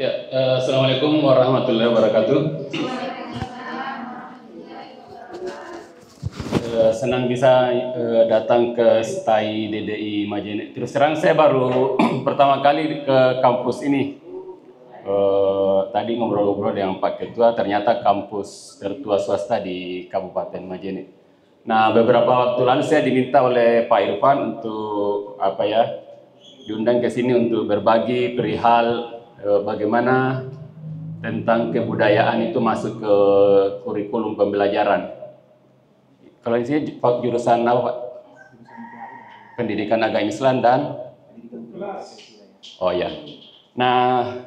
Ya, Assalamualaikum warahmatullahi wabarakatuh. Senang bisa datang ke STAI DDI Majene. Terus terang saya baru pertama kali ke kampus ini. Tadi ngobrol-ngobrol dengan Pak Ketua, ternyata kampus tertua swasta di Kabupaten Majene. Nah, beberapa waktu lalu saya diminta oleh Pak Irfan untuk diundang ke sini untuk berbagi perihal bagaimana tentang kebudayaan itu masuk ke kurikulum pembelajaran. Kalau di sini jurusan apa, Pak? Pendidikan Agama Islam dan oh ya. Nah,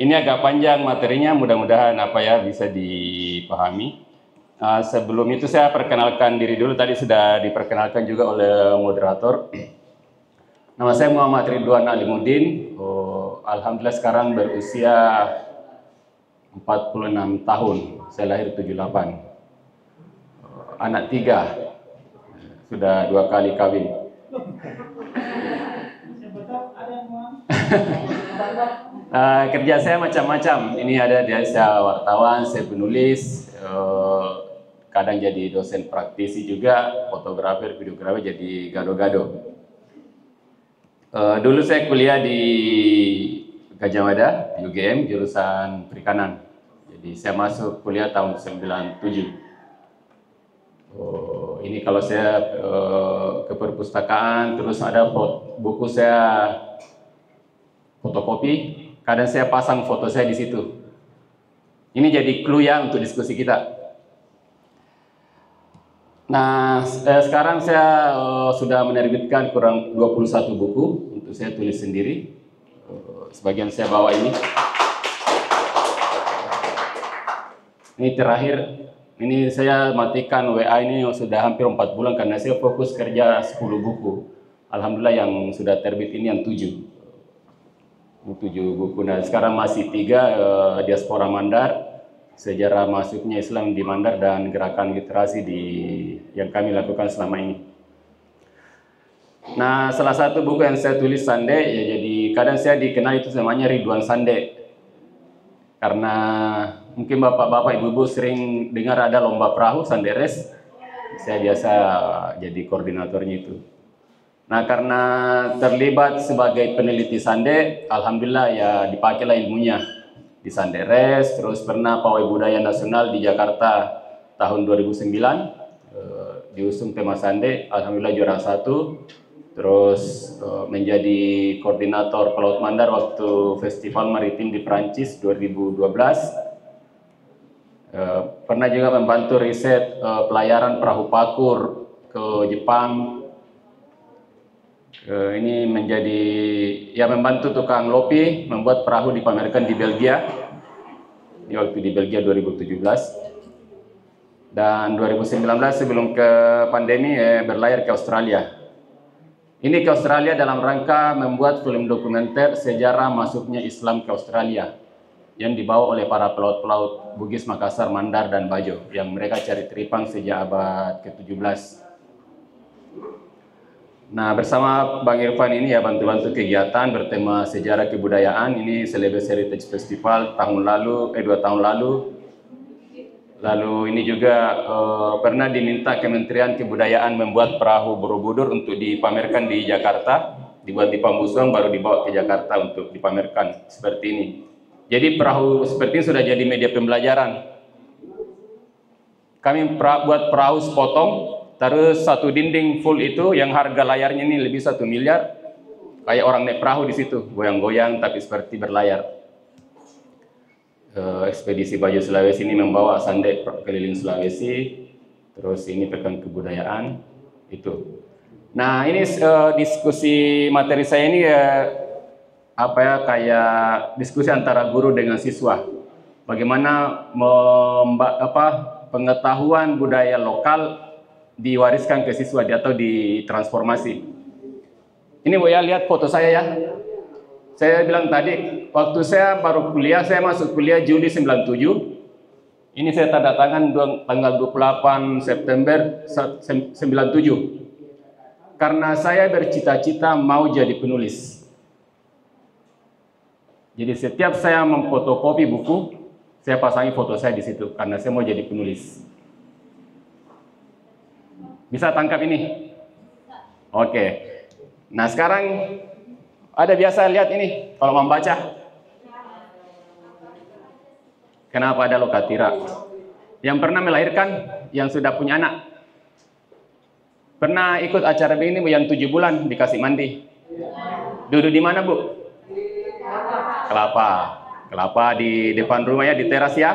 ini agak panjang materinya, mudah-mudahan bisa dipahami. Sebelum itu saya perkenalkan diri dulu, tadi sudah diperkenalkan juga oleh moderator. Nama saya Muhammad Ridwan Alimuddin. Alhamdulillah sekarang berusia 46 tahun. Saya lahir 78. Anak 3. Sudah 2 kali kawin. Kerja saya macam-macam. Ini ada saya wartawan, saya penulis, kadang jadi dosen praktisi juga, fotografer, videografer, jadi gado-gado. Dulu saya kuliah di Gajah Mada, di UGM, jurusan perikanan. Jadi saya masuk kuliah tahun 97. Ini kalau saya ke perpustakaan, terus ada buku saya fotokopi, kadang saya pasang foto saya di situ. Ini jadi clue ya untuk diskusi kita. Nah, sekarang saya sudah menerbitkan kurang 21 buku untuk saya tulis sendiri. Sebagian saya bawa ini. Ini terakhir, ini saya matikan WA ini sudah hampir 4 bulan karena saya fokus kerja 10 buku. Alhamdulillah yang sudah terbit ini yang 7 buku. Nah, sekarang masih 3, Diaspora Mandar, sejarah masuknya Islam di Mandar, dan gerakan literasi yang kami lakukan selama ini. Nah, salah satu buku yang saya tulis Sande, ya, jadi kadang saya dikenal itu namanya Ridwan Sande. Karena mungkin bapak-bapak, ibu-ibu sering dengar ada lomba perahu Sanderes. Saya biasa jadi koordinatornya itu. Nah, karena terlibat sebagai peneliti Sande, alhamdulillah ya dipakailah ilmunya di Sanderes. Terus pernah Pawai Budaya Nasional di Jakarta tahun 2009, diusung tema Sande, alhamdulillah juara 1. Terus menjadi koordinator Pelaut Mandar waktu Festival Maritim di Prancis 2012. Pernah juga membantu riset pelayaran perahu pakur ke Jepang. Ini menjadi membantu tukang lopi membuat perahu dipamerkan di Belgia. Ini waktu di Belgia 2017. Dan 2019 sebelum ke pandemi berlayar ke Australia. Ini ke Australia dalam rangka membuat film dokumenter sejarah masuknya Islam ke Australia yang dibawa oleh para pelaut-pelaut Bugis, Makassar, Mandar, dan Bajo yang mereka cari teripang sejak abad ke-17. Nah, bersama Bang Irfan ini bantu-bantu kegiatan bertema sejarah kebudayaan. Ini Celebes Heritage Festival 2 tahun lalu. Lalu ini juga pernah diminta Kementerian Kebudayaan membuat perahu Borobudur untuk dipamerkan di Jakarta, dibuat di Pambusuang baru dibawa ke Jakarta untuk dipamerkan seperti ini. Jadi perahu seperti ini sudah jadi media pembelajaran. Kami buat perahu sepotong, terus 1 dinding full itu yang harga layarnya ini lebih 1 miliar. Kayak orang naik perahu di situ, goyang-goyang tapi seperti berlayar. Ekspedisi Bajo Sulawesi ini membawa Sande keliling Sulawesi. Terus ini pekan kebudayaan itu. Nah, ini diskusi materi saya ini kayak diskusi antara guru dengan siswa. Bagaimana pengetahuan budaya lokal diwariskan ke siswa atau ditransformasi. Ini lihat foto saya ya. Saya bilang tadi, waktu saya baru kuliah, saya masuk kuliah Juli 97. Ini saya tanda tangan tanggal 28 September 97. Karena saya bercita-cita mau jadi penulis. Jadi setiap saya memfotokopi buku, saya pasangi foto saya di situ karena saya mau jadi penulis. Bisa tangkap ini? Oke. Nah sekarang ada biasa lihat ini kalau membaca. Kenapa ada lokatira? Yang pernah melahirkan, yang sudah punya anak. Pernah ikut acara begini Bu, yang 7 bulan dikasih mandi? Duduk di mana Bu? Kelapa. Kelapa di depan rumahnya, di teras ya?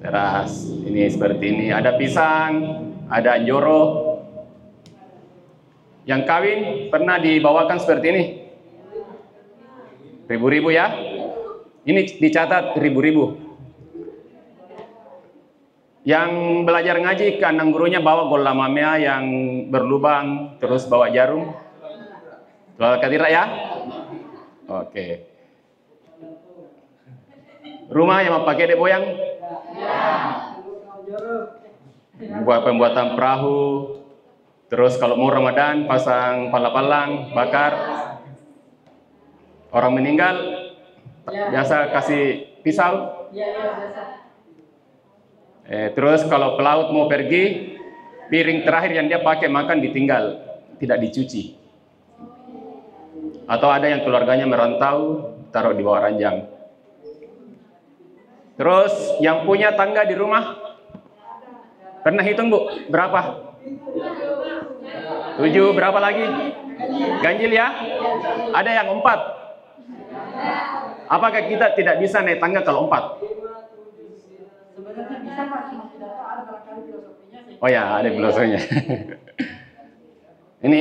Teras. Ini seperti ini. Ada pisang, ada anjoro. Yang kawin pernah dibawakan seperti ini? Ribu-ribu ya? Ini dicatat ribu-ribu. Yang belajar ngaji, kandang gurunya bawa gola mamea yang berlubang, terus bawa jarum. Lokatira ya? Oke. Rumah yang mau pakai dek boyang? Buat pembuatan perahu. Terus kalau mau Ramadan, pasang palang-palang, bakar. Orang meninggal, biasa kasih pisau. Terus kalau pelaut mau pergi, piring terakhir yang dia pakai makan ditinggal, tidak dicuci. Atau ada yang keluarganya merantau, taruh di bawah ranjang. Terus yang punya tangga di rumah, pernah hitung Bu, berapa? 7, berapa lagi? Ganjil ya? Ada yang 4. Apakah kita tidak bisa naik tangga kalau 4? Sebenarnya bisa Pak, cuma tidak tahu ada barangkali filosofinya. Oh ya, ada filosofinya. Ini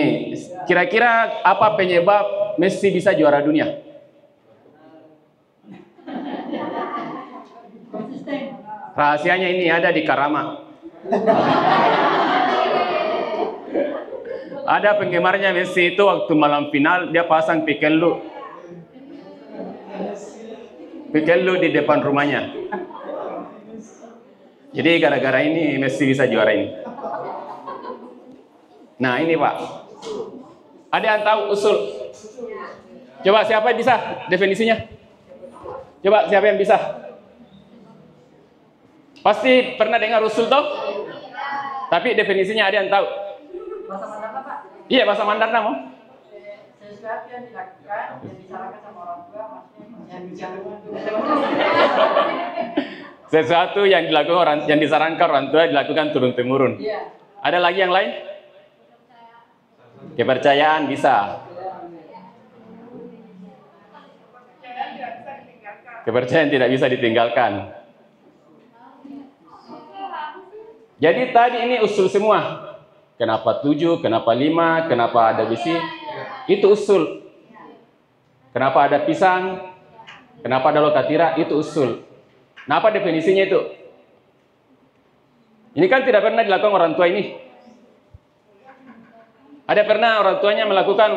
kira-kira apa penyebab Messi bisa juara dunia? Konsisten. Rahasianya ini ada di Karama. Ada penggemarnya Messi itu waktu malam final dia pasang pikelu di depan rumahnya. Jadi gara-gara ini Messi bisa juara ini. Nah ini Pak, ada yang tahu usul? Coba siapa yang bisa definisinya? Coba siapa yang bisa? Pasti pernah dengar usul toh? Tapi definisinya ada yang tahu? Bahasa Mandarna Pak? Iya bahasa Mandarna mau? Sesuatu yang dilakukan, yang disarankan sama orang tua, maksudnya yang dijalankan. Sesuatu yang dilakukan yang disarankan orang tua dilakukan turun-temurun. Iya. Ada lagi yang lain? Kepercayaan bisa. Kepercayaan tidak bisa ditinggalkan. Jadi tadi ini usul semua. Kenapa 7, kenapa 5, kenapa ada besi? Itu usul. Kenapa ada pisang? Kenapa ada lokatira? Itu usul. Nah, apa definisinya itu? Ini kan tidak pernah dilakukan orang tua ini. Ada pernah orang tuanya melakukan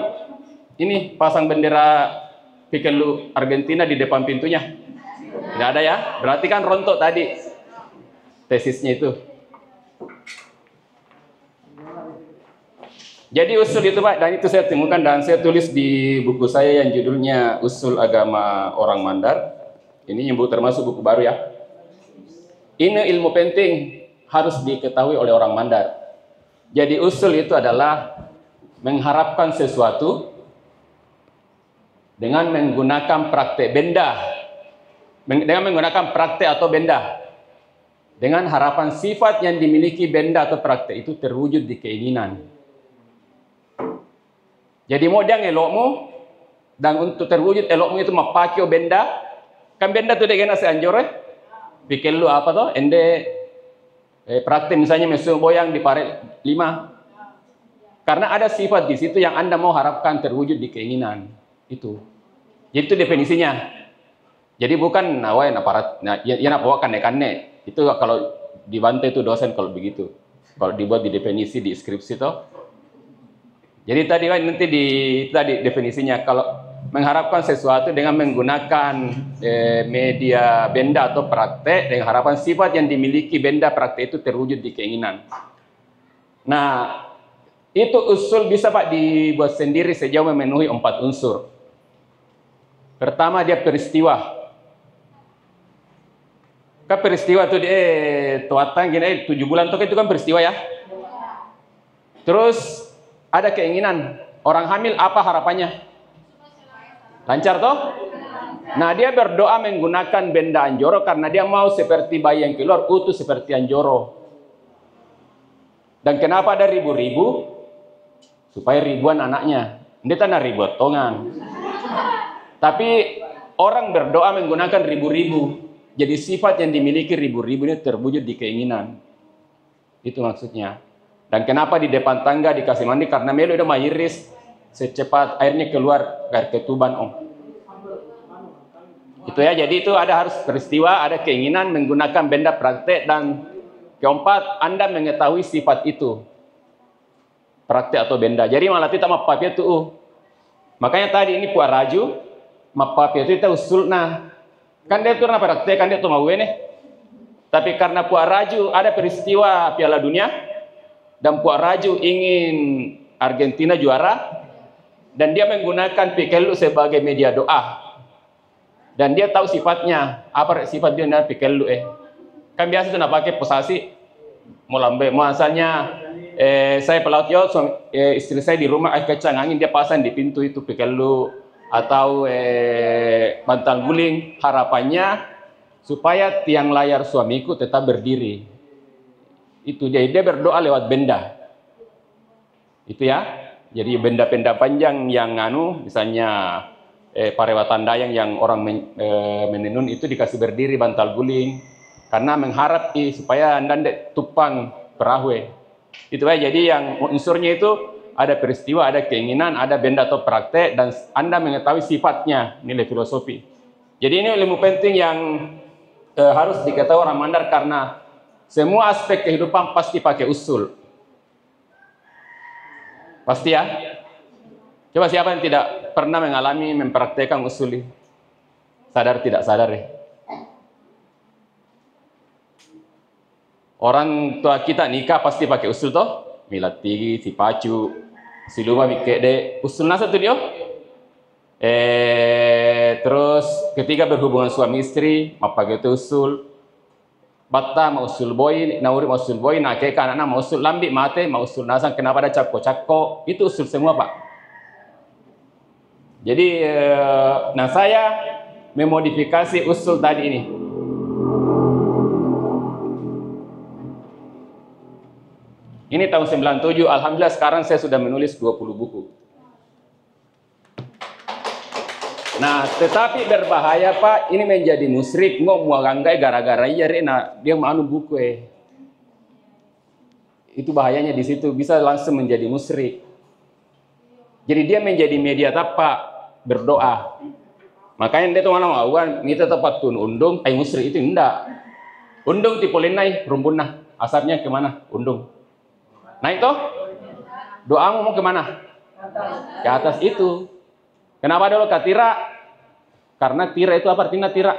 ini, pasang bendera pikelu Argentina di depan pintunya? Tidak ada ya? Berarti kan rontok tadi tesisnya itu. Jadi usul itu Pak, dan itu saya temukan dan saya tulis di buku saya yang judulnya Usul Agama Orang Mandar. Ini yang termasuk buku baru ya. Ini ilmu penting harus diketahui oleh orang Mandar. Jadi usul itu adalah mengharapkan sesuatu dengan menggunakan praktek benda. Dengan menggunakan praktek atau benda. Dengan harapan sifat yang dimiliki benda atau praktek itu terwujud di keinginan. Jadi mau dia ngelokmu, dan untuk terwujud elokmu itu memakai benda, kan benda tu dia kena seanjur bikin lu apa toh, ende praktek misalnya mesu boyang di paret 5, karena ada sifat di situ yang Anda mau harapkan terwujud di keinginan itu. Jadi itu definisinya. Jadi bukan nawain aparat, ya napawakan kane itu kalau dibantai itu dosen kalau begitu. Kalau dibuat di definisi di skripsi toh. Jadi tadi nanti tadi definisinya kalau mengharapkan sesuatu dengan menggunakan media benda atau praktek dengan harapan sifat yang dimiliki benda praktek itu terwujud di keinginan. Nah, itu usul bisa Pak dibuat sendiri sejauh memenuhi 4 unsur. Pertama dia peristiwa. Kan peristiwa tuh tuatan gini 7 bulan tuh itu kan peristiwa ya. Terus ada keinginan. Orang hamil apa harapannya? Lancar toh? Nah dia berdoa menggunakan benda anjoro karena dia mau seperti bayi yang keluar utuh seperti anjoro. Dan kenapa ada ribu-ribu? Supaya ribuan anaknya. Ini tanah ribuan tongan. Tapi orang berdoa menggunakan ribu-ribu. Jadi sifat yang dimiliki ribu-ribu ini terwujud di keinginan. Itu maksudnya. Dan kenapa di depan tangga dikasih mandi? Karena Melo udah mairis secepat airnya keluar air ketuban om. Itu ya, jadi itu ada harus peristiwa, ada keinginan menggunakan benda praktek, dan keempat Anda mengetahui sifat itu. Praktek atau benda. Jadi malah kita mapapnya tuh. Makanya tadi ini puak raju, mapapnya itu kita usulna. Kan dia tuh praktek, kan dia tuh mau nih. Tapi karena puak raju ada peristiwa Piala Dunia, dan puak raju ingin Argentina juara, dan dia menggunakan pikelu sebagai media doa. Dan dia tahu sifatnya, apa sifat dia dengan pikelu Kan biasa sudah pakai posasi, mau lambe, mau asalnya saya pelaut yacht, istri saya di rumah air kecang angin, dia pasang di pintu itu pikelu atau bantal guling. Harapannya supaya tiang layar suamiku tetap berdiri. Itu dia berdoa lewat benda. Itu ya. Jadi benda-benda panjang yang misalnya parewatan dayang yang orang menenun itu dikasih berdiri bantal guling karena mengharap supaya Anda tupang perahu. Itu ya. Jadi yang unsurnya itu ada peristiwa, ada keinginan, ada benda atau praktek, dan Anda mengetahui sifatnya, nilai filosofi. Jadi ini ilmu penting yang harus diketahui orang Mandar, karena semua aspek kehidupan pasti pakai usul. Pasti ya. Coba siapa yang tidak pernah mengalami mempraktekkan usul ini? Sadar tidak sadar ya? Orang tua kita nikah pasti pakai usul toh? Milat tinggi, si pacu, si luma mikede, usul nasa tuh dia. Terus ketika berhubungan suami istri, pakai itu usul. Bata mau usul boy, nauri mau usul boy, nak anak mau usul lambi mate, mau usul nasang, kenapa ada cakko-cakko, itu usul semua pak. Jadi, nah saya memodifikasi usul tadi ini. Ini tahun 97, alhamdulillah sekarang saya sudah menulis 20 buku. Nah, tetapi berbahaya pak, ini menjadi musyrik, mau muanganggai gara-gara dia mau buku Itu bahayanya di situ, bisa langsung menjadi musyrik. Jadi dia menjadi media apa? Berdoa. Makanya dia tuh mana mau kita tempat tun undung, musyrik itu enggak. Undung tipolinai rumbunah, asapnya kemana? Undung. Nah itu doamu mau kemana? Ke atas itu. Kenapa dulu ke tira? Karena tira itu apa artinya tira?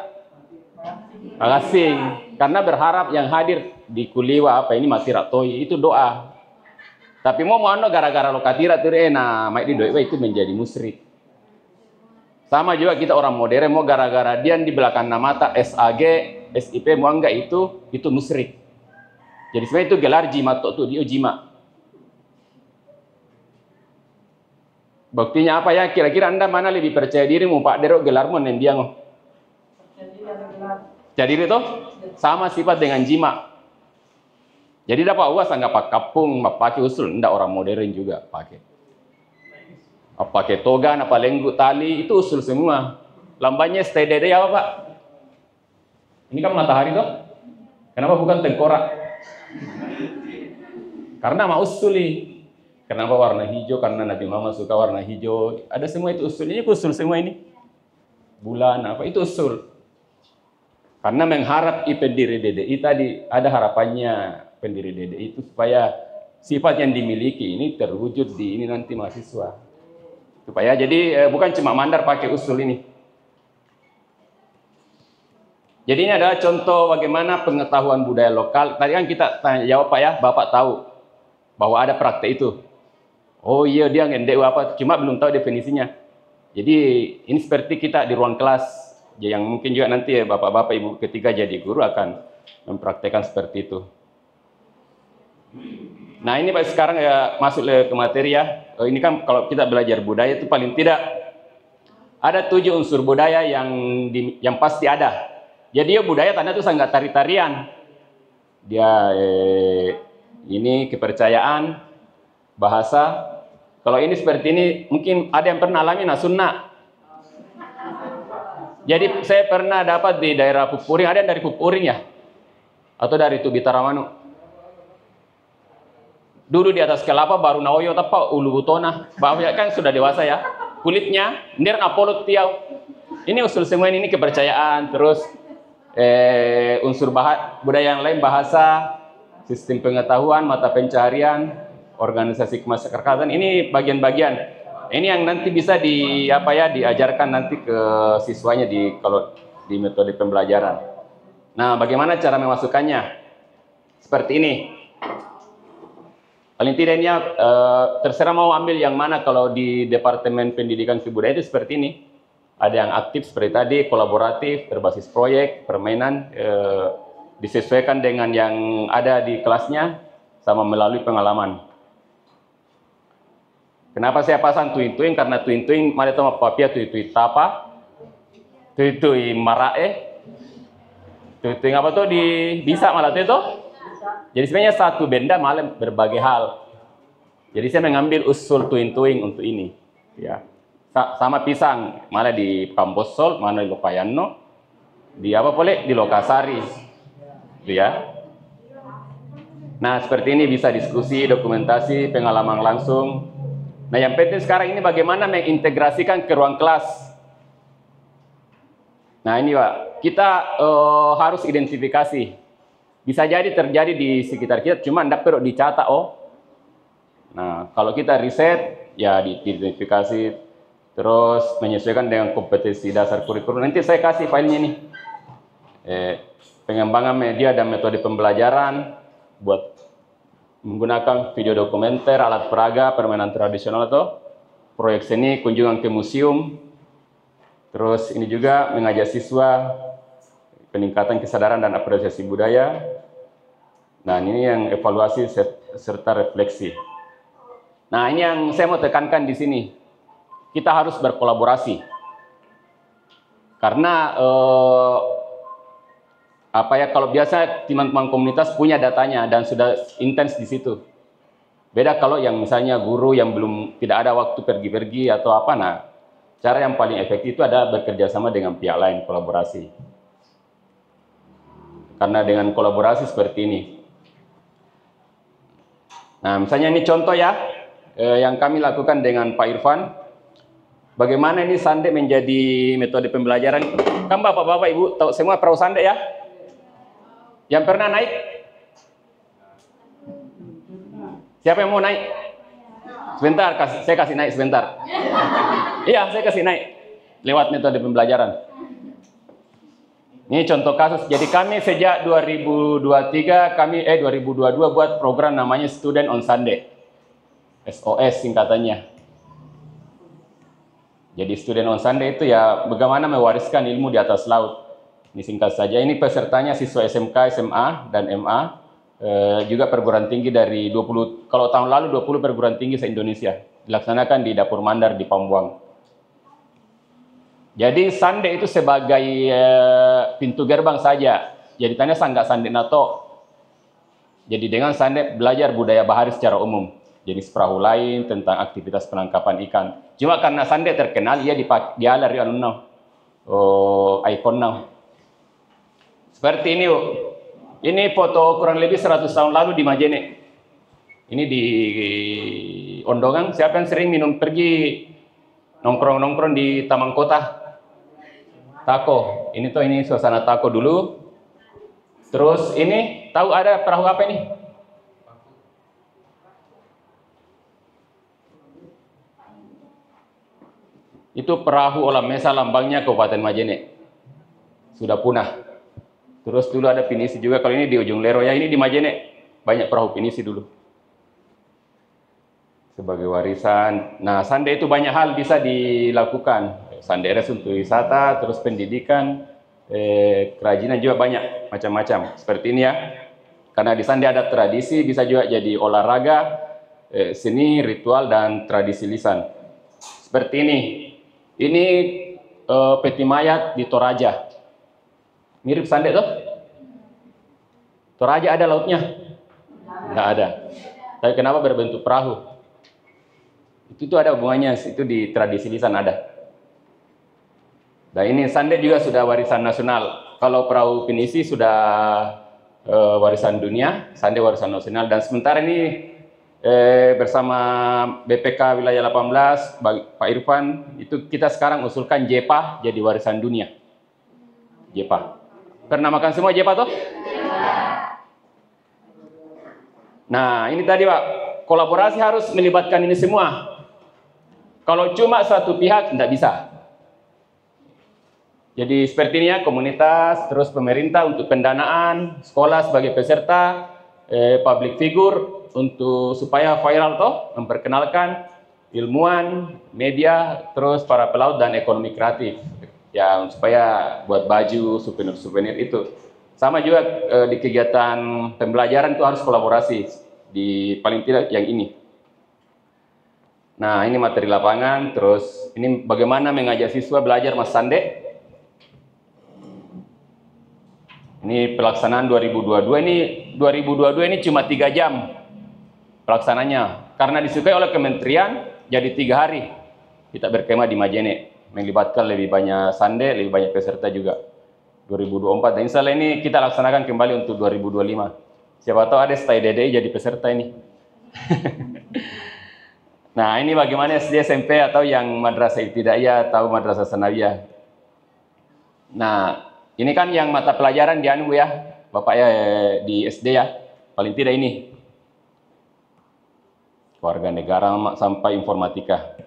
Asing. Karena berharap yang hadir di kuliwa apa ini mati ratoi itu doa. Tapi mau gara-gara lo katira tira mai di doa itu menjadi musyrik. Sama juga kita orang modern mau gara-gara dia di belakang nama mata SAG, SIP mau enggak itu musyrik. Jadi sebenarnya itu gelar jima tuh dia jima. Buktinya apa ya? Kira-kira Anda mana lebih percaya diri mau Pak Dero gelarmu nembiang? Jadi itu sama sifat dengan jima. Jadi dapat uas nggak pakai kapung, pakai usul, ndak orang modern juga pakai. Pakai toga, apa lenggu tali itu usul semua. Lambangnya stay dede apa Pak? Ini kan matahari toh? Kenapa bukan tengkorak? Karena mau usuli. Kenapa warna hijau? Karena Nabi Muhammad suka warna hijau. Ada semua itu usul. Ini usul semua ini. Bulan apa itu usul. Karena mengharap pendiri DDI tadi ada harapannya pendiri DDI itu supaya sifat yang dimiliki ini terwujud di ini nanti mahasiswa. Supaya jadi bukan cuma Mandar pakai usul ini. Jadi ini adalah contoh bagaimana pengetahuan budaya lokal. Tadi kan kita tanya jawab Pak ya, Bapak tahu bahwa ada praktek itu. Oh iya dia ngendek apa, cuma belum tahu definisinya. Jadi ini seperti kita di ruang kelas, yang mungkin juga nanti ya bapak-bapak ibu ketika jadi guru akan mempraktekkan seperti itu. Nah ini sekarang ya masuk ke materi ya. Ini kan kalau kita belajar budaya itu paling tidak ada 7 unsur budaya yang pasti ada. Jadi ya budaya tanda itu sangat tari-tarian. Dia ini kepercayaan, bahasa. Kalau ini seperti ini mungkin ada yang pernah alami sunnah. Jadi saya pernah dapat di daerah Pupuring, ada yang dari Pupuring ya? Atau dari Tubitaramanu? Dulu di atas kelapa baru naoyo tapa ulu butona. Bahwa kan sudah dewasa ya. Kulitnya ndir apolot tiau. Ini usul semua ini kepercayaan, terus unsur budaya yang lain, bahasa, sistem pengetahuan, mata pencaharian, organisasi kemasyarakatan. Ini bagian-bagian. Ini yang nanti bisa diajarkan nanti ke siswanya kalau di metode pembelajaran. Nah, bagaimana cara memasukkannya? Seperti ini. Paling tidak ini terserah mau ambil yang mana. Kalau di Departemen Pendidikan Kebudayaan itu seperti ini. Ada yang aktif seperti tadi, kolaboratif, berbasis proyek, permainan, disesuaikan dengan yang ada di kelasnya, sama melalui pengalaman. Kenapa saya pasang tuin-tuin? Karena tuin-tuin, mana tahu papia tuin-tuin tapa, tuin-tuin marae, tuin-tuin apa tuh bisa malah itu. Jadi sebenarnya satu benda malah berbagai hal. Jadi saya mengambil usul tuin-tuin untuk ini, ya. Sama pisang, malah di Kampos-Sol, mana di Lopayano, di di Lokasari, gitu ya. Nah seperti ini bisa diskusi, dokumentasi, pengalaman langsung. Nah yang penting sekarang ini bagaimana mengintegrasikan ke ruang kelas. Nah ini Pak, kita harus identifikasi. Bisa jadi terjadi di sekitar kita, cuma tidak perlu dicatat. Nah kalau kita riset, ya diidentifikasi, terus menyesuaikan dengan kompetensi dasar kurikulum. Nanti saya kasih filenya nih. Pengembangan media dan metode pembelajaran buat menggunakan video dokumenter, alat peraga, permainan tradisional atau proyek seni, kunjungan ke museum. Terus ini juga mengajak siswa peningkatan kesadaran dan apresiasi budaya. Nah ini yang evaluasi serta refleksi. Nah ini yang saya mau tekankan di sini. Kita harus berkolaborasi. Karena kalau biasa teman-teman komunitas punya datanya dan sudah intens di situ. Beda kalau yang misalnya guru yang tidak ada waktu pergi-pergi atau apa. Nah, cara yang paling efektif itu adalah bekerja sama dengan pihak lain, kolaborasi. Karena dengan kolaborasi seperti ini. Nah, misalnya ini contoh ya yang kami lakukan dengan Pak Irfan. Bagaimana ini Sande menjadi metode pembelajaran? Kan bapak-bapak ibu tahu semua perahu Sande ya? Yang pernah naik? Siapa yang mau naik? Sebentar, saya kasih naik sebentar. Iya, saya kasih naik lewat metode pembelajaran. Ini contoh kasus. Jadi kami sejak 2023 2022 buat program namanya Student on Sunday. SOS singkatannya. Jadi Student on Sunday itu ya bagaimana mewariskan ilmu di atas laut. Ini singkat saja. Ini pesertanya siswa SMK, SMA, dan MA. Juga perguruan tinggi dari 20, kalau tahun lalu 20 perguruan tinggi se-Indonesia. Dilaksanakan di Dapur Mandar di Pambuang. Jadi Sunday itu sebagai pintu gerbang saja. Jadi tanya sanggak Sunday nato. Jadi dengan Sunday belajar budaya bahari secara umum. Jenis perahu lain tentang aktivitas penangkapan ikan. Cuma karena Sunday terkenal, dia lari ikon now. Seperti ini, ini foto kurang lebih 100 tahun lalu di Majene. Ini di Ondongan. Siapa yang sering pergi nongkrong-nongkrong di Taman Kota? Tako. Ini suasana Tako dulu. Terus ini tahu ada perahu apa ini? Itu perahu Olam Mesa, lambangnya Kabupaten Majene. Sudah punah. Terus dulu ada pinisi juga. Kalau ini di ujung Lero ya, ini di Majene. Banyak perahu pinisi dulu. sebagai warisan. Nah, Sande itu banyak hal bisa dilakukan. Sande res untuk wisata, terus pendidikan, kerajinan juga banyak macam-macam. Seperti ini ya. Karena di Sande ada tradisi, bisa juga jadi olahraga, seni, ritual, dan tradisi lisan. Seperti ini. Ini peti mayat di Toraja. Mirip Sande tuh? Toraja ada lautnya? Nggak ada. Tapi kenapa berbentuk perahu? Itu ada hubungannya, itu di tradisi lisan ada. Dan ini Sande juga sudah warisan nasional. Kalau perahu pinisi sudah warisan dunia, Sande warisan nasional. Dan sementara ini bersama BPK Wilayah 18, Pak Irfan, itu kita sekarang usulkan JEPA jadi warisan dunia. JEPA. Pernah makan semua JEPA toh? Nah, ini tadi Pak, kolaborasi harus melibatkan ini semua. Kalau cuma satu pihak, tidak bisa. Jadi seperti ini ya, komunitas, terus pemerintah untuk pendanaan, sekolah sebagai peserta, public figure untuk supaya viral toh, memperkenalkan ilmuwan, media, terus para pelaut dan ekonomi kreatif, yang supaya buat baju, souvenir-souvenir itu. Sama juga di kegiatan pembelajaran itu harus kolaborasi, di paling tidak yang ini. Nah, ini materi lapangan, terus ini bagaimana mengajak siswa belajar Mas Sande. Ini pelaksanaan 2022 ini cuma 3 jam pelaksananya. Karena disukai oleh kementerian, jadi 3 hari kita berkemah di Majene, melibatkan lebih banyak Sande, lebih banyak peserta juga. 2024, dan insya Allah ini kita laksanakan kembali untuk 2025. Siapa tahu ada stay DDI jadi peserta ini. Nah, ini bagaimana SD, SMP, atau yang madrasah ibtidaiyah atau madrasah sanawiyah. Nah, ini kan yang mata pelajaran di anu ya, Bapak ya, di SD ya, paling tidak ini. Keluarga negara sampai informatika.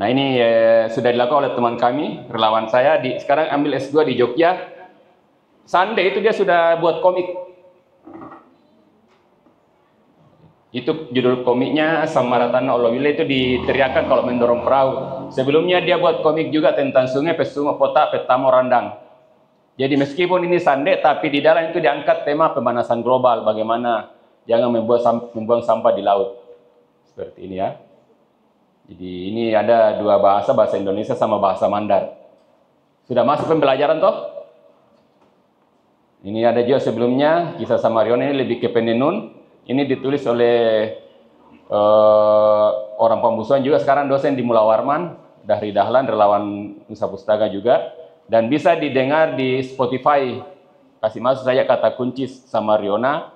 Nah, ini sudah dilakukan oleh teman kami, relawan saya, sekarang ambil S2 di Jogja. Sande itu dia sudah buat komik. Itu judul komiknya Samaratana Olowile, itu diteriakan kalau mendorong perahu. Sebelumnya dia buat komik juga tentang sungai, Pesungo, Pota, Petamo, Randang. Jadi meskipun ini Sande, tapi di dalam itu diangkat tema pemanasan global, bagaimana jangan membuang sampah di laut. Seperti ini ya. Jadi ini ada 2 bahasa Indonesia sama bahasa Mandar. Sudah masuk pembelajaran toh? Ini ada juga sebelumnya, kisah Samarion ini lebih ke penenun. Ini ditulis oleh orang Pambusuan juga, sekarang dosen di Mula Warman, Dahri Dahlan, relawan Nusa Pustaka juga. Dan bisa didengar di Spotify. Kasih masuk saja kata kunci Samariona,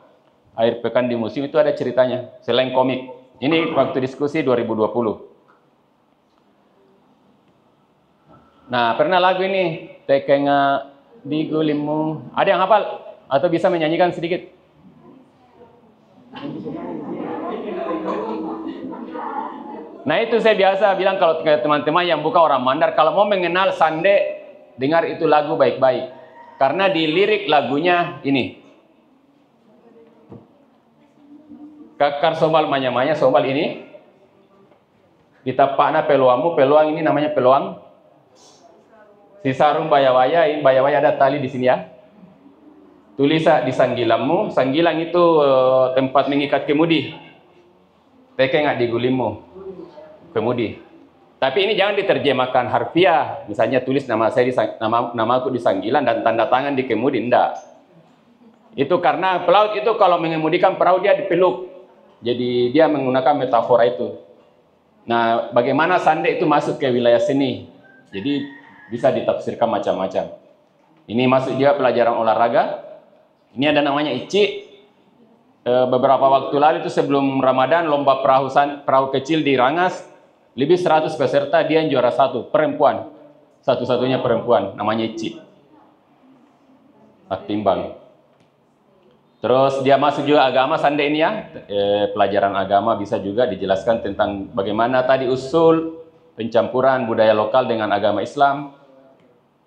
Akhir Pekan di Museum, itu ada ceritanya, selain komik. Ini waktu diskusi 2020. Nah, pernah lagu ini, Tekenga di Gulimu. Ada yang hafal? Atau bisa menyanyikan sedikit? Nah, itu saya biasa bilang kalau ke teman-teman yang bukan orang Mandar, kalau mau mengenal Sande, dengar itu lagu baik-baik. Karena di lirik lagunya ini. Kakar sombal manya-manya, sombal ini. Ditapakna peluangmu, peluang ini namanya peluang. Sisarum bayawaya, ini bayawaya ada tali di sini ya. Tulisa di sanggilanmu, sanggilang itu tempat mengikat kemudi. Teke nggak digulimu, kemudi. Tapi ini jangan diterjemahkan harfiah. Misalnya tulis nama saya namaku di sanggilan dan tanda tangan di kemudi, enggak. Itu karena pelaut itu kalau mengemudikan perahu dia dipeluk. Jadi dia menggunakan metafora itu. Nah, bagaimana Sande itu masuk ke wilayah seni? Jadi bisa ditafsirkan macam-macam. Ini masuk juga pelajaran olahraga. Ini ada namanya Ici. Beberapa waktu lalu itu sebelum Ramadan, lomba perahu kecil di Rangas. Lebih 100 peserta, dia yang juara 1, perempuan. Satu-satunya perempuan, namanya Ici. Timbang. Terus dia masuk juga agama Sande ini ya. Pelajaran agama bisa juga dijelaskan tentang bagaimana tadi usul pencampuran budaya lokal dengan agama Islam.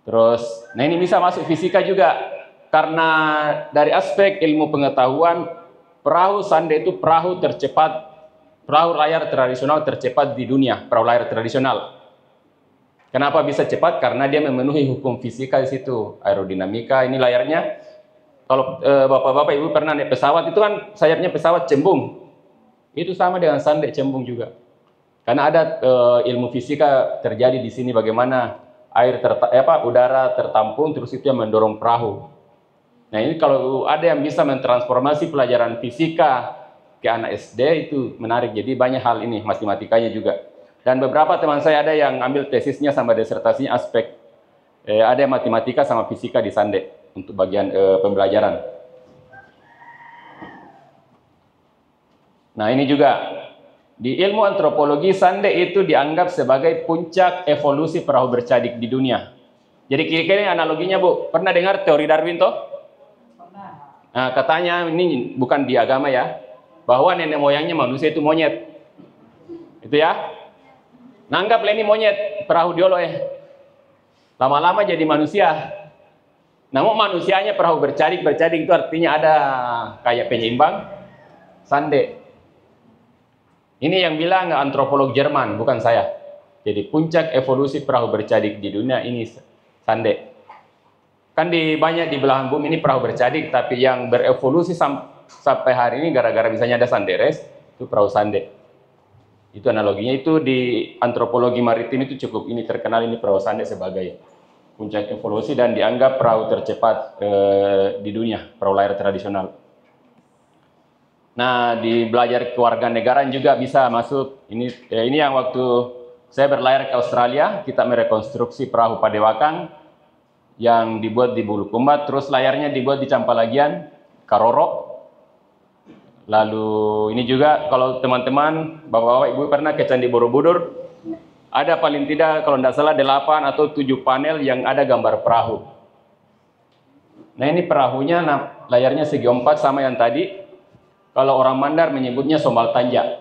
Terus, nah ini bisa masuk fisika juga. Karena dari aspek ilmu pengetahuan, perahu Sande itu perahu tercepat perahu layar tradisional tercepat di dunia, perahu layar tradisional. Kenapa bisa cepat? Karena dia memenuhi hukum fisika di situ, aerodinamika. Ini layarnya, kalau bapak-bapak ibu pernah naik pesawat, itu kan sayapnya pesawat cembung. Itu sama dengan sandek cembung juga. Karena ada ilmu fisika terjadi di sini, bagaimana udara tertampung, terus itu yang mendorong perahu. Nah ini kalau ada yang bisa mentransformasi pelajaran fisika ke anak SD, itu menarik. Jadi banyak hal ini, matematikanya juga. Dan beberapa teman saya ada yang ambil tesisnya sama disertasinya aspek ada yang matematika sama fisika di Sandek untuk bagian pembelajaran. Nah ini juga di ilmu antropologi, Sandek itu dianggap sebagai puncak evolusi perahu bercadik di dunia. Jadi kira-kira analoginya Bu, pernah dengar teori Darwin toh? Pernah. Nah katanya ini bukan di agama ya, bahwa nenek moyangnya manusia itu monyet. Itu ya. Nanggaplah ini monyet, perahu diolo lama-lama jadi manusia. Namun manusianya perahu bercadik itu artinya ada kayak penyeimbang, Sandek. Ini yang bilang antropolog Jerman, bukan saya. Jadi puncak evolusi perahu bercadik di dunia ini Sandek. Kan banyak di belahan bumi ini perahu bercadik, tapi yang berevolusi sampai hari ini gara-gara misalnya ada Sanderes, itu perahu Sandek. Itu analoginya, itu di antropologi maritim itu cukup ini terkenal, ini perahu Sandek sebagai puncak evolusi dan dianggap perahu tercepat di dunia, perahu layar tradisional. Nah, di belajar kewarganegaraan juga bisa masuk. Ini yang waktu saya berlayar ke Australia, kita merekonstruksi perahu Padewakang yang dibuat di Bulukumba, terus layarnya dibuat di Campalagian, Karoro. Lalu ini juga kalau teman-teman, bapak-bapak, ibu pernah ke Candi Borobudur, ada paling tidak kalau tidak salah 8 atau 7 panel yang ada gambar perahu. Nah ini perahunya, layarnya segi 4 sama yang tadi. Kalau orang Mandar menyebutnya sombal tanjak.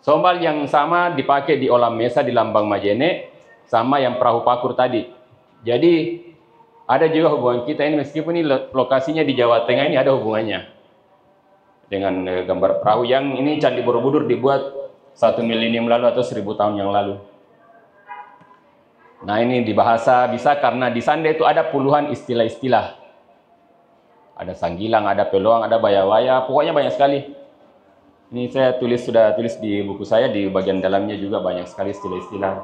Sombal yang sama dipakai di Olam Mesa di Lambang Majene, sama yang perahu pakur tadi. Jadi ada juga hubungan kita ini, meskipun ini lokasinya di Jawa Tengah, ini ada hubungannya dengan gambar perahu yang ini Candi Borobudur dibuat 1 milenium lalu atau 1000 tahun yang lalu. Nah ini di bahasa bisa karena di Sandek itu ada puluhan istilah-istilah. Ada sanggilang, ada peluang, ada bayawaya, pokoknya banyak sekali. Ini saya sudah tulis di buku saya, di bagian dalamnya juga banyak sekali istilah-istilah.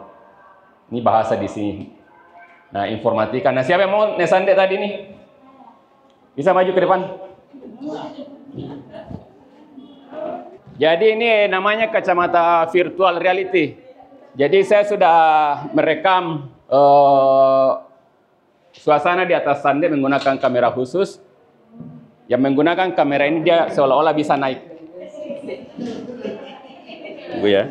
Ini bahasa di sini. Nah informatika. Nah siapa yang mau Sandek tadi nih? Bisa maju ke depan. Jadi ini namanya kacamata virtual reality. Jadi saya sudah merekam suasana di atas Sandek menggunakan kamera khusus. Yang menggunakan kamera ini dia seolah-olah bisa naik. Bu ya.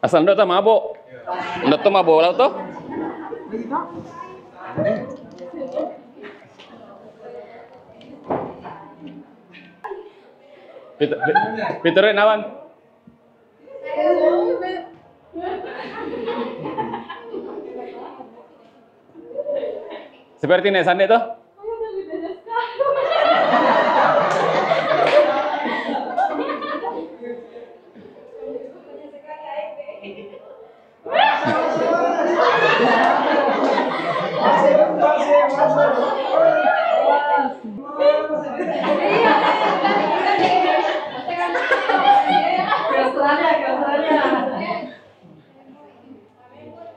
Asal ndo mabok. Ndo tuh mabok laut tuh. Peter nawan. Seperti ini Sandek tuh.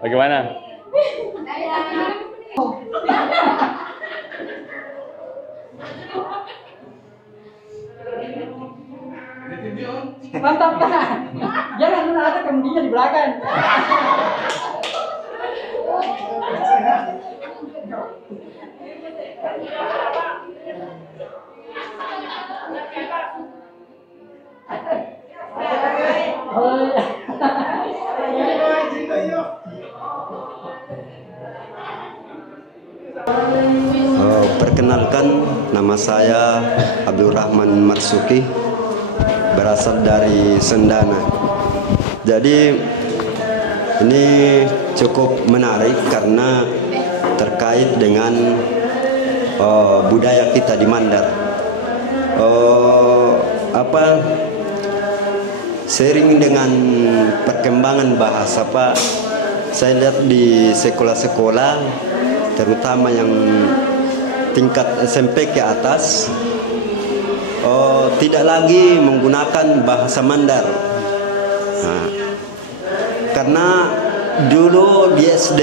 Bagaimana? Mantap kan? Jangan ada kemudian di belakang. Perkenalkan, nama saya Abdurrahman Marsuki, berasal dari Sendana. Jadi ini cukup menarik karena terkait dengan budaya kita di Mandar. Sering dengan perkembangan bahasa Pak, saya lihat di sekolah-sekolah terutama yang tingkat SMP ke atas tidak lagi menggunakan bahasa Mandar. Karena dulu di SD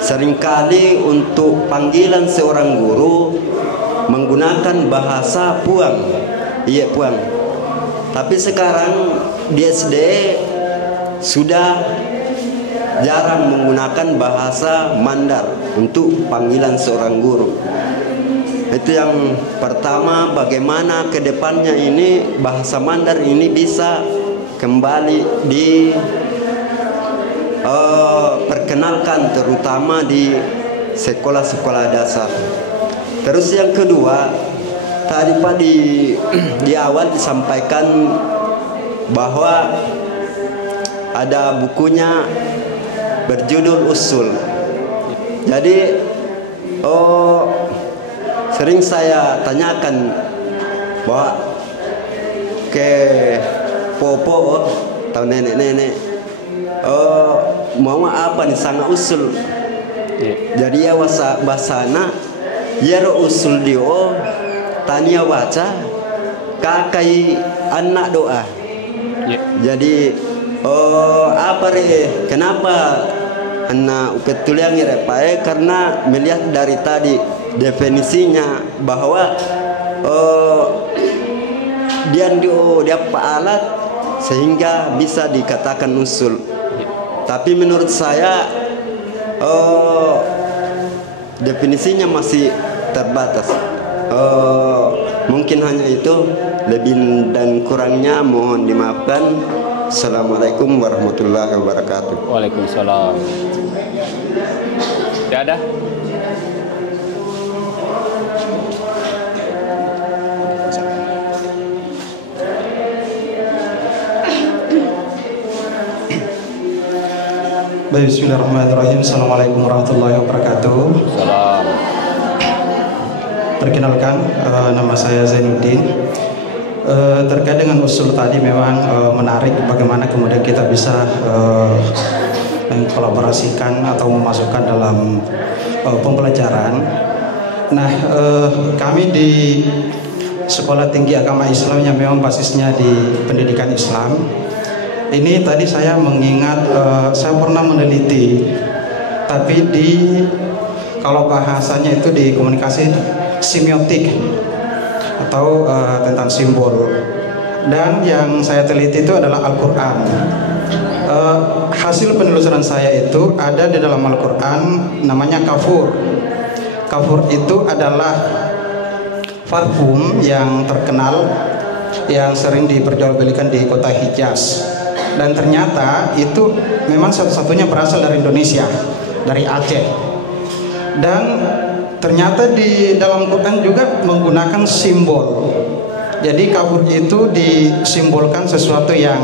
seringkali untuk panggilan seorang guru menggunakan bahasa Puang, iya Puang. Tapi sekarang di SD sudah jarang menggunakan bahasa Mandar untuk panggilan seorang guru. Itu yang pertama, bagaimana ke depannya ini bahasa Mandar ini bisa kembali perkenalkan terutama di sekolah-sekolah dasar. Terus yang kedua, tadi Pak di awal disampaikan bahwa ada bukunya berjudul Usul. Jadi sering saya tanyakan bahwa ke popo atau nenek-nenek mau apa nih sangat usul. Jadi ya bahasana ya usul dio tania waca kakai anak doa. Jadi kenapa anak upetuliang repae, karena melihat dari tadi definisinya bahwa dia alat sehingga bisa dikatakan usul. Tapi menurut saya definisinya masih terbatas. Mungkin hanya itu, lebih dan kurangnya mohon dimaafkan. Assalamualaikum warahmatullahi wabarakatuh. Waalaikumsalam. Tidak ada? Baik, bismillahirrahmanirrahim. Assalamualaikum warahmatullahi wabarakatuh. Salam. Perkenalkan, nama saya Zainuddin. Terkait dengan usul tadi memang menarik bagaimana kemudian kita bisa mengkolaborasikan atau memasukkan dalam pembelajaran. Nah, kami di Sekolah Tinggi Agama Islam yang memang basisnya di pendidikan Islam. Ini tadi saya mengingat saya pernah meneliti, tapi kalau bahasanya itu di komunikasi semiotik atau tentang simbol, dan yang saya teliti itu adalah Al-Quran. Hasil penelusuran saya itu ada di dalam Al-Quran, namanya kafur. Kafur itu adalah parfum yang terkenal yang sering diperjualbelikan di kota Hijaz, dan ternyata itu memang satu-satunya berasal dari Indonesia, dari Aceh. Dan ternyata di dalam Quran juga menggunakan simbol. Jadi kafur itu disimbolkan sesuatu yang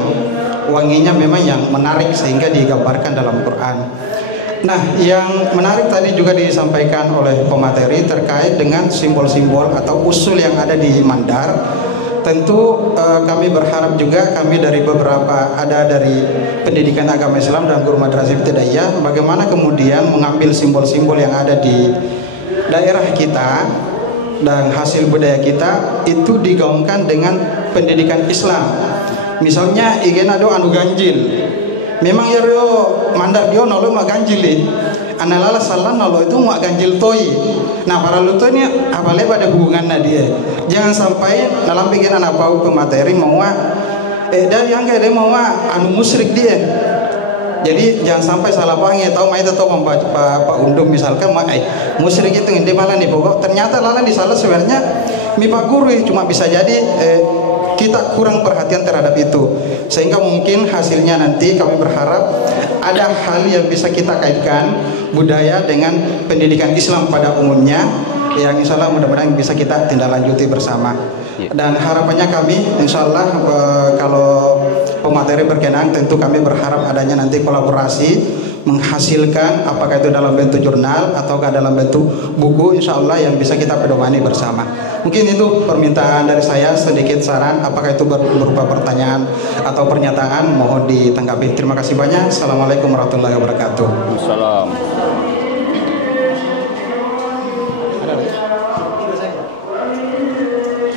wanginya memang yang menarik sehingga digambarkan dalam Quran. Nah, yang menarik tadi juga disampaikan oleh pemateri terkait dengan simbol-simbol atau usul yang ada di Mandar. Tentu kami berharap juga, kami dari dari pendidikan agama Islam dan guru madrasah ibtidaiyah, bagaimana kemudian mengambil simbol-simbol yang ada di daerah kita dan hasil budaya kita itu digaungkan dengan pendidikan Islam. Misalnya igena do anu ganjil, memang ya Mandar dio nolo mak ganjil analala salah nolo itu mak ganjil toy. Nah, para luto ini apalagi pada hubungannya dia. Jangan sampai dalam pikiran apa pemateri mau dan yang kayak dia mau anu musyrik dia. Jadi jangan sampai salah paham ya, tahu mai tahu membaca Pak Undum misalkan musyrik itu inde malah nih pokok ternyata lalan di salah sebenarnya mi Pak Guru cuma bisa jadi kita kurang perhatian terhadap itu, sehingga mungkin hasilnya nanti kami berharap ada hal yang bisa kita kaitkan budaya dengan pendidikan Islam pada umumnya, yang insya Allah mudah-mudahan bisa kita tindak lanjuti bersama. Dan harapannya kami insya Allah kalau pemateri berkenan, tentu kami berharap adanya nanti kolaborasi menghasilkan, apakah itu dalam bentuk jurnal ataukah dalam bentuk buku, insya Allah yang bisa kita pedomani bersama. Mungkin itu permintaan dari saya, sedikit saran, apakah itu berupa pertanyaan atau pernyataan, mohon ditanggapi. Terima kasih banyak. Assalamualaikum warahmatullahi wabarakatuh. Salam.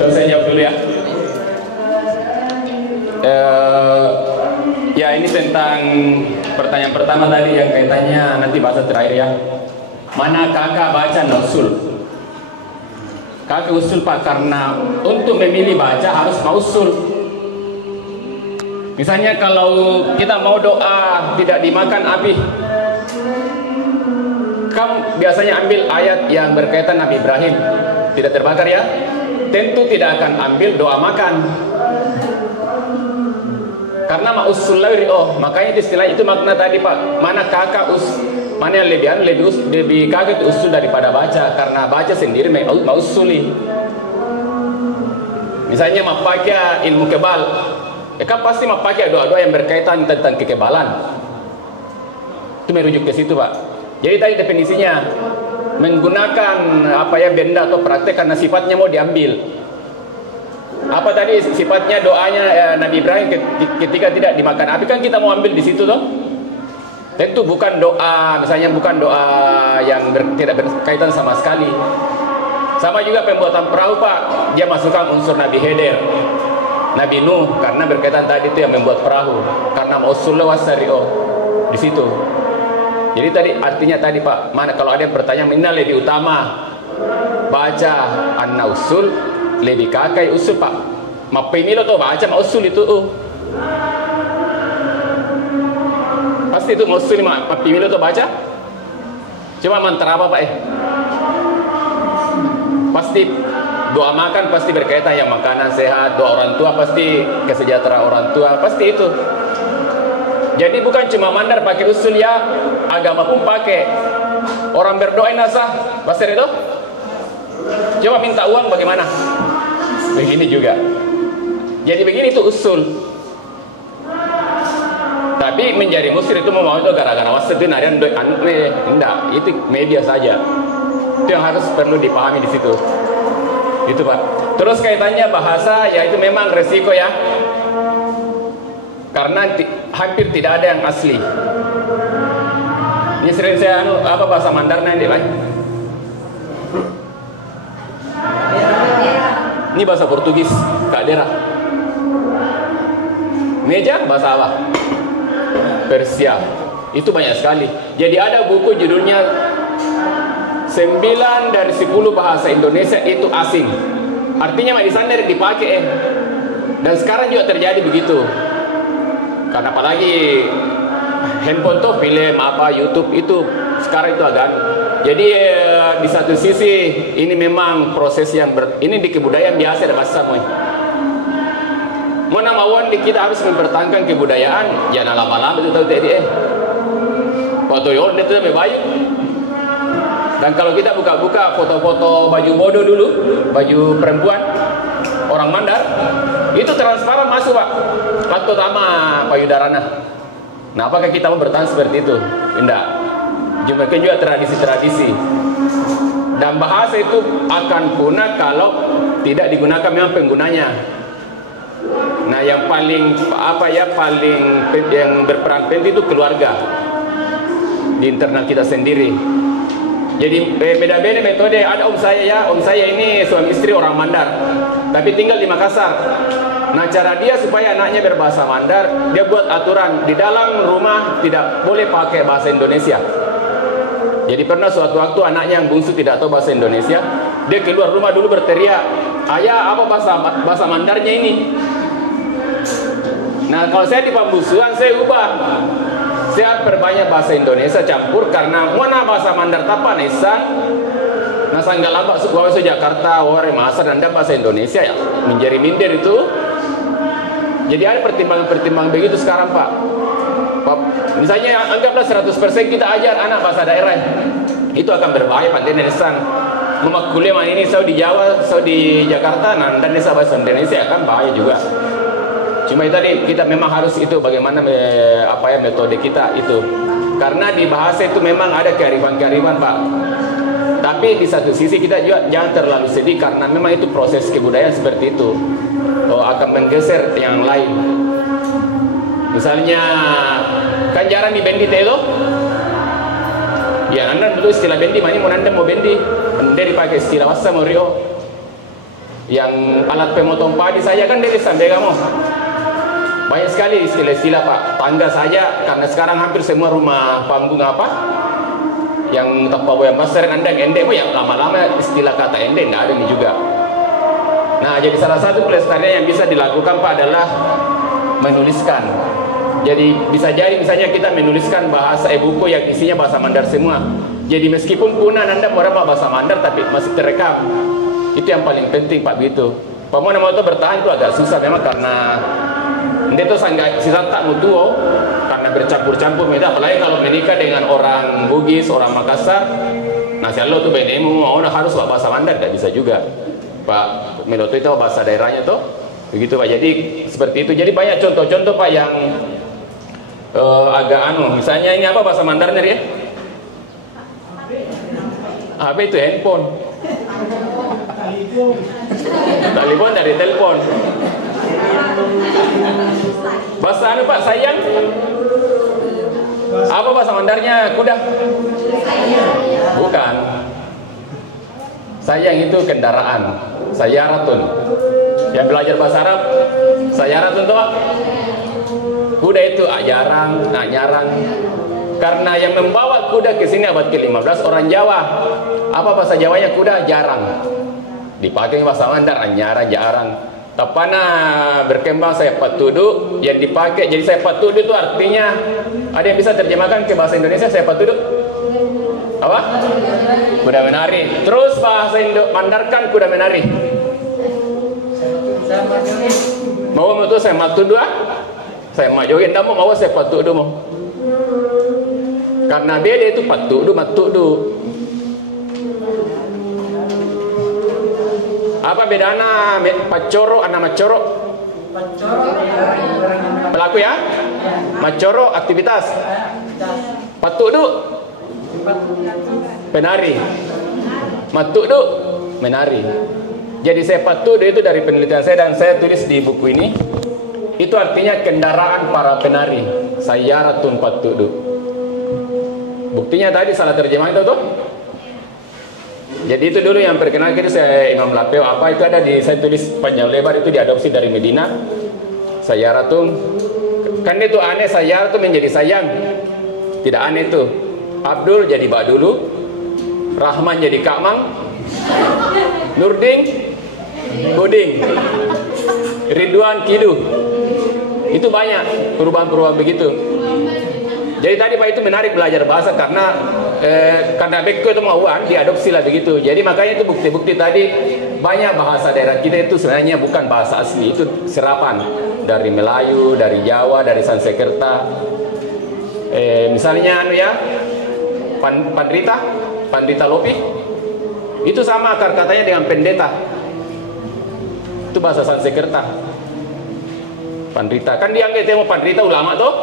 Saya jawab dulu ya. Ya ini tentang pertanyaan pertama tadi yang kaitannya nanti bahasa terakhir ya. Mana kakak baca usul? Kakak usul Pak, karena untuk memilih baca harus mausul. Misalnya kalau kita mau doa tidak dimakan api, kamu biasanya ambil ayat yang berkaitan Nabi Ibrahim tidak terbakar ya, tentu tidak akan ambil doa makan. Karena mausul lawri, makanya istilah itu makna tadi Pak. Mana kakak mana yang lebih kaget usul daripada baca, karena baca sendiri mausuli. Misalnya mau pakai ilmu kebal, kan pasti mau pakai doa-doa yang berkaitan tentang kekebalan. Itu merujuk ke situ Pak. Jadi tadi definisinya menggunakan benda atau praktek karena sifatnya mau diambil. Apa tadi sifatnya doanya Nabi Ibrahim ketika tidak dimakan api, kan kita mau ambil di situ toh. Tentu bukan doa, misalnya bukan doa yang tidak berkaitan sama sekali. Sama juga pembuatan perahu Pak, dia masukkan unsur Nabi Heder, Nabi Nuh, karena berkaitan tadi itu yang membuat perahu, karena mausul wasari'o di situ. Jadi tadi artinya tadi Pak, mana kalau ada pertanyaan mana lebih utama baca an-nausul lebih kakai usul Pak. Mapimilo tuh baca mausul itu pasti itu mausul mapimilo tuh baca. Cuma mantra apa Pak pasti doa makan pasti berkaitan yang makanan sehat, doa orang tua pasti kesejahteraan orang tua, pasti itu. Jadi bukan cuma mandar pakai usul ya, agama pun pakai. Orang berdoa nasah, pasir itu. Coba minta uang bagaimana? Begini juga. Jadi begini itu usul. Tapi menjadi musir itu mau itu gara-gara wasit itu narian enggak, itu media saja. Itu yang harus perlu dipahami di situ. Itu Pak. Terus kaitannya bahasa, ya itu memang resiko ya. Karena hampir tidak ada yang asli. Ini sering saya bahasa Mandarna ini Pak. Ini bahasa Portugis, Kadera. Meja bahasa apa? Persia. Itu banyak sekali. Jadi ada buku judulnya 9 dari 10 bahasa Indonesia itu asing. Artinya di sana dipakai Dan sekarang juga terjadi begitu. Karena apalagi handphone tuh, film YouTube itu sekarang itu agak. Jadi di satu sisi ini memang proses yang ini di kebudayaan biasa ada bahasa semua. Mana mauan kita harus mempertahankan kebudayaan, jangan lama-lama itu tahu tadi foto yon itu lebih baik. Dan kalau kita buka-buka foto-foto baju bodoh dulu, baju perempuan orang Mandar, itu transparan masuk Pak. Waktu sama payudarana. Nah, apakah kita mau bertahan seperti itu? Tidak. Jumlahkan juga tradisi-tradisi. Dan bahasa itu akan punah kalau tidak digunakan memang penggunanya. Nah, yang paling yang berperan penting itu keluarga di internal kita sendiri. Jadi beda-beda metode. Ada om saya ini suami istri orang Mandar, tapi tinggal di Makassar. Nah, cara dia supaya anaknya berbahasa Mandar, dia buat aturan di dalam rumah tidak boleh pakai bahasa Indonesia. Jadi pernah suatu waktu anaknya yang bungsu tidak tahu bahasa Indonesia, dia keluar rumah dulu berteriak, "Ayah, apa bahasa Mandarnya ini?" Nah, kalau saya di pembusuan saya ubah. Saya perbanyak bahasa Indonesia campur karena mana bahasa Mandar tapa nesan. Nah, sanggak laba suku Jakarta, Wari Masa dan bahasa Indonesia ya menjadi minder itu. Jadi ada pertimbangan begitu sekarang Pak. Misalnya anggaplah 100% kita ajar anak bahasa daerah, itu akan berbahaya Pak. Nesan mau kuliah ini saya di Jawa, saya di Jakarta, dan desa bahasa Indonesia akan bahaya juga. Cuma tadi kita memang harus itu bagaimana metode kita itu. Karena di bahasa itu memang ada kearifan-kearifan, Pak. Tapi di satu sisi kita juga jangan terlalu sedih karena memang itu proses kebudayaan seperti itu. Akan menggeser yang lain. Misalnya kan jarang di bendi itu. Ya, Anda dulu istilah bendi, mana mau Anda mau bendi? Anda dipakai istilah wasa mau rio. Yang alat pemotong padi saya kan dari sampai kamu. Banyak sekali istilah-istilah, Pak. Tangga saja karena sekarang hampir semua rumah panggung apa yang tanpa yang besar Anda endek, ya lama-lama istilah kata endek nggak ada nih juga. Nah, jadi salah satu pelestarian yang bisa dilakukan, Pak, adalah menuliskan. Jadi bisa jadi misalnya kita menuliskan bahasa buku yang isinya bahasa Mandar semua. Jadi meskipun punah Anda mau bahasa Mandar tapi masih terekam. Itu yang paling penting, Pak, begitu. Pemona mau bertahan itu agak susah memang karena dia tuh sangat sisa tak mutuo karena bercampur-campur beda. Apalagi kalau menikah dengan orang Bugis, orang Makassar. Nah, kalau tuh benemu mau harus bahasa Mandar tidak bisa juga. Pak Meloto itu bahasa daerahnya tuh begitu, Pak. Jadi seperti itu. Jadi banyak contoh-contoh, Pak, yang agak misalnya ini apa bahasa Mandarnya ya? HP itu handphone. Telepon dari telepon. Bahasa Pak, sayang. Apa bahasa Mandarnya? Kuda. Bukan. Sayang itu kendaraan. Sayaratun. Yang belajar bahasa Arab, sayaratun tuh, Pak. Kuda itu jarang, nyarang. Karena yang membawa kuda ke sini abad ke-15 orang Jawa. Apa bahasa Jawanya kuda? Jarang. Dipakai bahasa Mandar, nyarang, jarang. Tapana berkembang saya patudu yang dipakai. Jadi saya patudu itu artinya ada yang bisa terjemahkan ke bahasa Indonesia saya patudu? Apa? Kuda menari. Terus bahasa Mandar kan kuda menari. Mau itu saya matudu saya mau joget kamu mau saya patudu mau. Karena beda itu patudu matudu. Apa bedanya pacoro anak macoro? Pelaku ya? Macoro aktivitas. Patudu penari. Matudu menari. Jadi saya patudu itu dari penelitian saya dan saya tulis di buku ini. Itu artinya kendaraan para penari. Sayaratun patudu. Buktinya tadi salah terjemah itu tuh. Jadi itu dulu yang perkenalkan itu saya Imam Lapeo. Apa itu ada di saya tulis panjang lebar itu diadopsi dari Medina. Sayaratun. Kan itu aneh sayaratun menjadi sayang. Tidak aneh itu. Abdul jadi Badulu. Rahman jadi Kakmang. Nurdin Kuding. Ridwan Kidu. Itu banyak perubahan-perubahan begitu. Jadi tadi Pak itu menarik belajar bahasa karena Beko itu mauan diadopsi lah begitu. Jadi makanya itu bukti-bukti tadi banyak bahasa daerah kita itu sebenarnya bukan bahasa asli, itu serapan dari Melayu, dari Jawa, dari Sanskerta. Misalnya Pandrita Lopi itu sama akar katanya dengan pendeta. Itu bahasa Sanskerta. Pandrita kan dianggap temu Pandrita ulama tuh.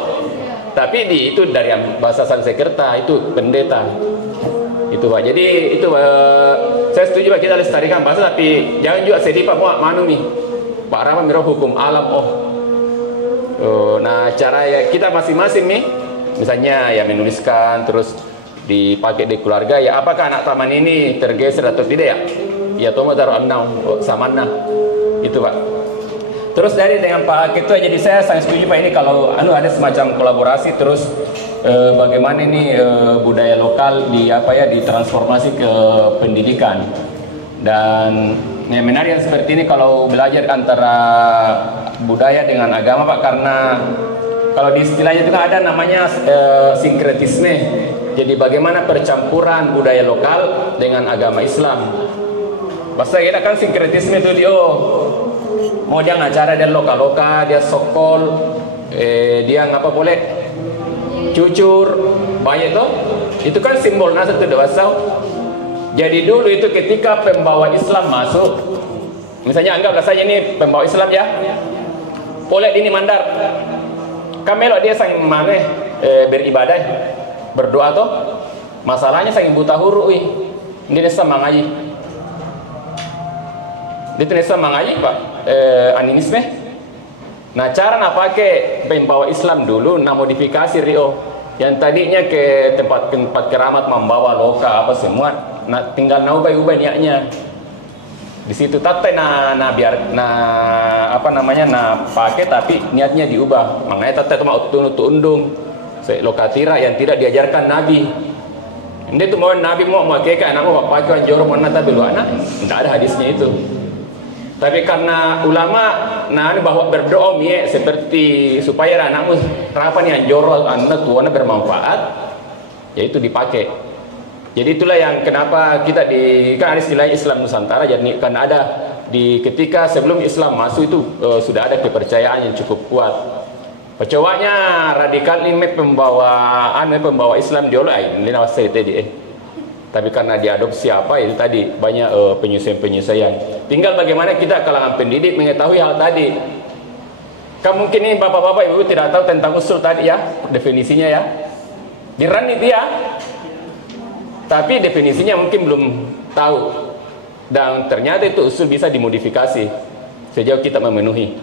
Tapi itu dari bahasa Sanskerta itu pendeta. Itu Pak. Jadi itu saya setuju Pak kita lestarikan bahasa tapi jangan juga sedih Pak mau manu nih. Pak Rahman biro hukum alam nah cara ya kita masing-masing nih misalnya ya menuliskan terus dipakai di keluarga ya apakah anak taman ini tergeser atau tidak ya? Ya tomo taruh annau samana. Itu Pak. Terus dari dengan Pak Ketua jadi saya sangat setuju Pak ini kalau ada semacam kolaborasi terus bagaimana ini budaya lokal ditransformasi ke pendidikan dan yang menarik yang seperti ini kalau belajar antara budaya dengan agama Pak karena kalau di istilahnya itu kan ada namanya sinkretisme jadi bagaimana percampuran budaya lokal dengan agama Islam. Bahasa kita kan sinkretisme itu mau dia ngacara dia loka-loka, dia sokol, dia ngapa boleh cucur, banyak tuh. Itu kan simbol nasa itu bahasa. Jadi dulu itu ketika pembawa Islam masuk, misalnya anggaplah saja ini pembawa Islam ya, boleh ini Mandar, kamelok dia sang mana beribadah. berdoa toh. Masalahnya saking buta huruf ini desa mangaji. Dia desa mangaji Pak animisme. Nah cara nak pakai pembawa Islam dulu, nak modifikasi Rio yang tadinya ke tempat keramat membawa loka apa semua, nak tinggal nak ubah niatnya. Di situ tata biar apa namanya pakai tapi niatnya diubah. Makanya tata itu mau undung lokatira yang tidak diajarkan Nabi. Ini tuh mau Nabi mau pakai anak mau pakai jorok mana tapi lu anak, tidak ada hadisnya itu. Tapi karena ulama bahwa berdoa seperti supaya anakmu kenapa nih anjoro anak tuanya bermanfaat, yaitu dipakai. Jadi itulah yang kenapa kita kan ada istilah Islam Nusantara, jadi kan ada ketika sebelum Islam masuk itu sudah ada kepercayaan yang cukup kuat. Pecawanya radikal ini pembawa Islam diolai ini nawasai tadi tapi karena diadopsi apa itu tadi banyak penyesuaian. Tinggal bagaimana kita kalangan pendidik mengetahui hal tadi. Kan mungkin ini bapak-bapak ibu tidak tahu tentang usul tadi ya, definisinya ya. Diran itu ya. Tapi definisinya mungkin belum tahu. Dan ternyata itu usul bisa dimodifikasi sejauh kita memenuhi.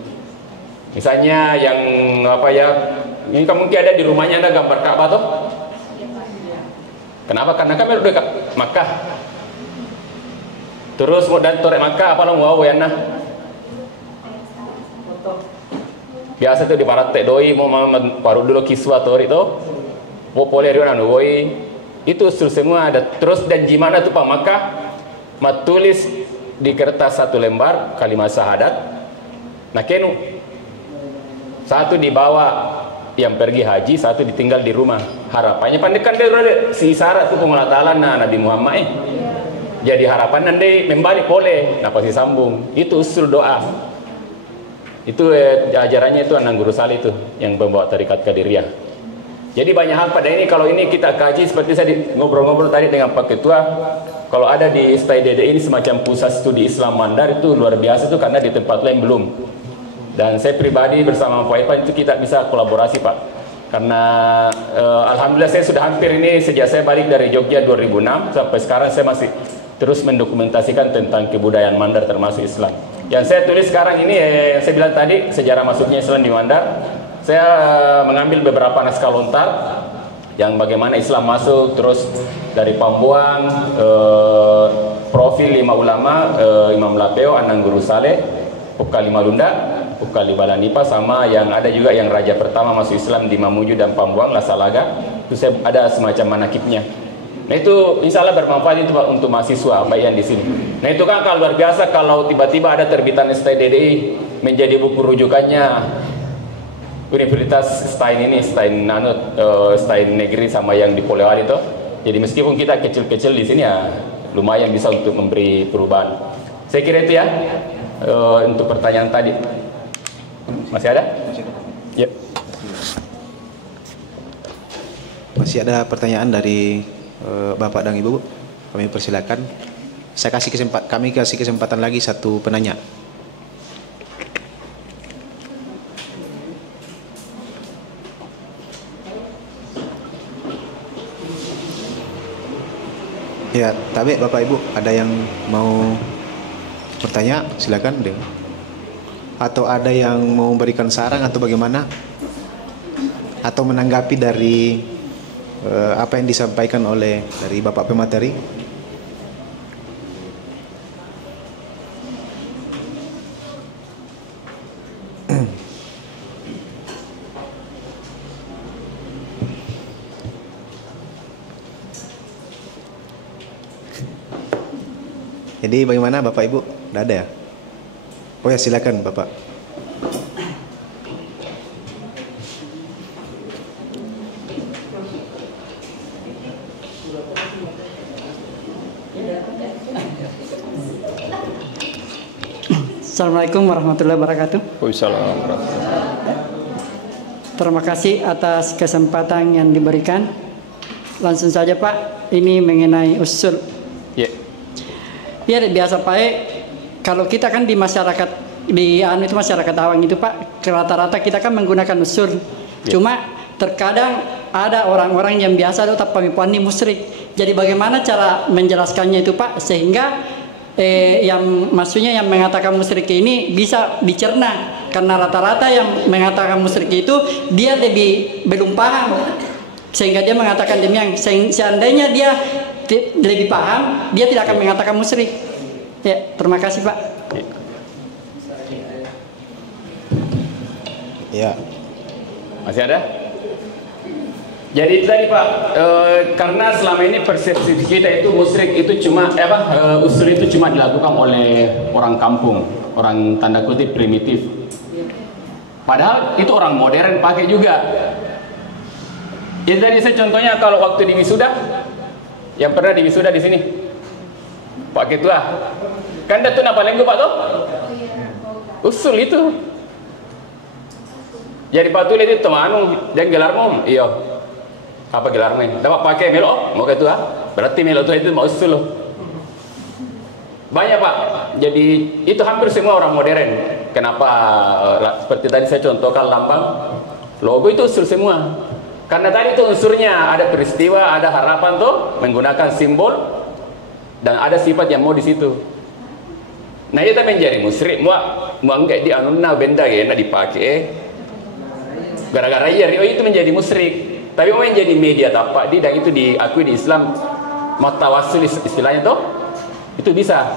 Misalnya yang apa ya, ini kan mungkin ada di rumahnya ada gambar Ka'bah toh. Kenapa? Karena kami udah dekat Makkah. Terus mau dan torek Makkah apa lo mau ya nah? Biasa tuh di barat teh doi mau paru dulu kiswa tori tuh. Populer yo nanu woi. Itu usul semua ada. Terus dan gimana tuh Pak Makkah? Tulis di kertas satu lembar kalimat syahadat. Nah kenu satu dibawa yang pergi haji, satu ditinggal di rumah. Harapannya pandekan dia si syarat itu pengulatalan Nabi Muhammad jadi harapan nanti membalik boleh nah pasti sambung. Itu usul doa. Itu ajarannya itu Anang Guru Salih itu yang membawa tarekat Qadiriyah. Jadi banyak hal pada ini, kalau ini kita kaji seperti saya ngobrol-ngobrol tadi dengan Pak Ketua, kalau ada di STIDD ini semacam pusat studi Islam Mandar itu luar biasa itu karena di tempat lain belum. Dan saya pribadi bersama Pak Irfan itu kita bisa kolaborasi Pak. Karena alhamdulillah saya sudah hampir ini sejak saya balik dari Jogja 2006 sampai sekarang saya masih terus mendokumentasikan tentang kebudayaan Mandar termasuk Islam. Yang saya tulis sekarang ini yang saya bilang tadi sejarah masuknya Islam di Mandar. Saya mengambil beberapa naskah lontar yang bagaimana Islam masuk, terus dari Pambuang, profil 5 ulama, Imam Lapeo, Anang Guru Saleh, Ukali Malunda, Ukali Balanipa, sama yang ada juga yang raja pertama masuk Islam di Mamuju dan Pambuang, Lasalaga. Itu saya ada semacam manakibnya. Nah itu insya Allah bermanfaat itu Pak untuk mahasiswa baik yang di sini. Nah itu kan kalau luar biasa kalau tiba-tiba ada terbitan STDDI menjadi buku rujukannya Universitas Stein ini, Stein negeri sama yang di Polewali itu. Jadi meskipun kita kecil-kecil di sini ya lumayan bisa untuk memberi perubahan. Saya kira itu ya untuk pertanyaan tadi. Masih ada? Ya. Masih ada pertanyaan dari Bapak dan Ibu. Kami persilakan. Kami kasih kesempatan lagi satu penanya. Ya, tapi Bapak Ibu ada yang mau bertanya, silakan deh. Atau ada yang mau memberikan saran atau bagaimana? Atau menanggapi dari apa yang disampaikan oleh dari Bapak pemateri? Jadi bagaimana Bapak Ibu? Tidak ada ya? Oh ya silakan Bapak. Assalamualaikum warahmatullahi wabarakatuh. Waalaikumsalam. Terima kasih atas kesempatan yang diberikan. Langsung saja Pak, ini mengenai usul. Ya biasa Pak, kalau kita kan di masyarakat masyarakat awam itu Pak, rata-rata kita kan menggunakan usul. Cuma terkadang ada orang-orang yang biasa tetap pemipuan ini musyrik. Jadi bagaimana cara menjelaskannya itu Pak, sehingga yang maksudnya yang mengatakan musyrik ini bisa dicerna, karena rata-rata yang mengatakan musyrik itu dia belum paham, sehingga dia mengatakan demikian. Seandainya dia lebih paham, dia tidak akan mengatakan musyrik. Ya, terima kasih Pak. Ya. Masih ada? Jadi tadi Pak, karena selama ini persepsi kita itu musyrik itu cuma usul itu cuma dilakukan oleh orang kampung, orang tanda kutip primitif. Padahal itu orang modern pakai juga. Jadi tadi saya contohnya kalau waktu di wisuda, yang pernah di wisuda di sini, Pak Ketua, kan datu napa lenggo Pak toh? Usul itu. Jadi Pak Tuli itu teman, jangan gelarmu, iya. Apa gelarmu? Dapat pakai melo, mau Ketua? Berarti melo itu mau usul loh. Banyak Pak. Jadi itu hampir semua orang modern. Kenapa? Seperti tadi saya contohkan lambang, logo itu usul semua. Karena tadi itu unsurnya ada peristiwa, ada harapan tuh, menggunakan simbol dan ada sifat yang mau di situ. Nah itu menjadi musyrik, mau enggak di anunna benda ya, nak dipakai. Gara-gara iya, itu menjadi musyrik. Tapi mau menjadi media tapak di dan itu diakui di Islam, mau tawassul istilahnya tuh, itu bisa.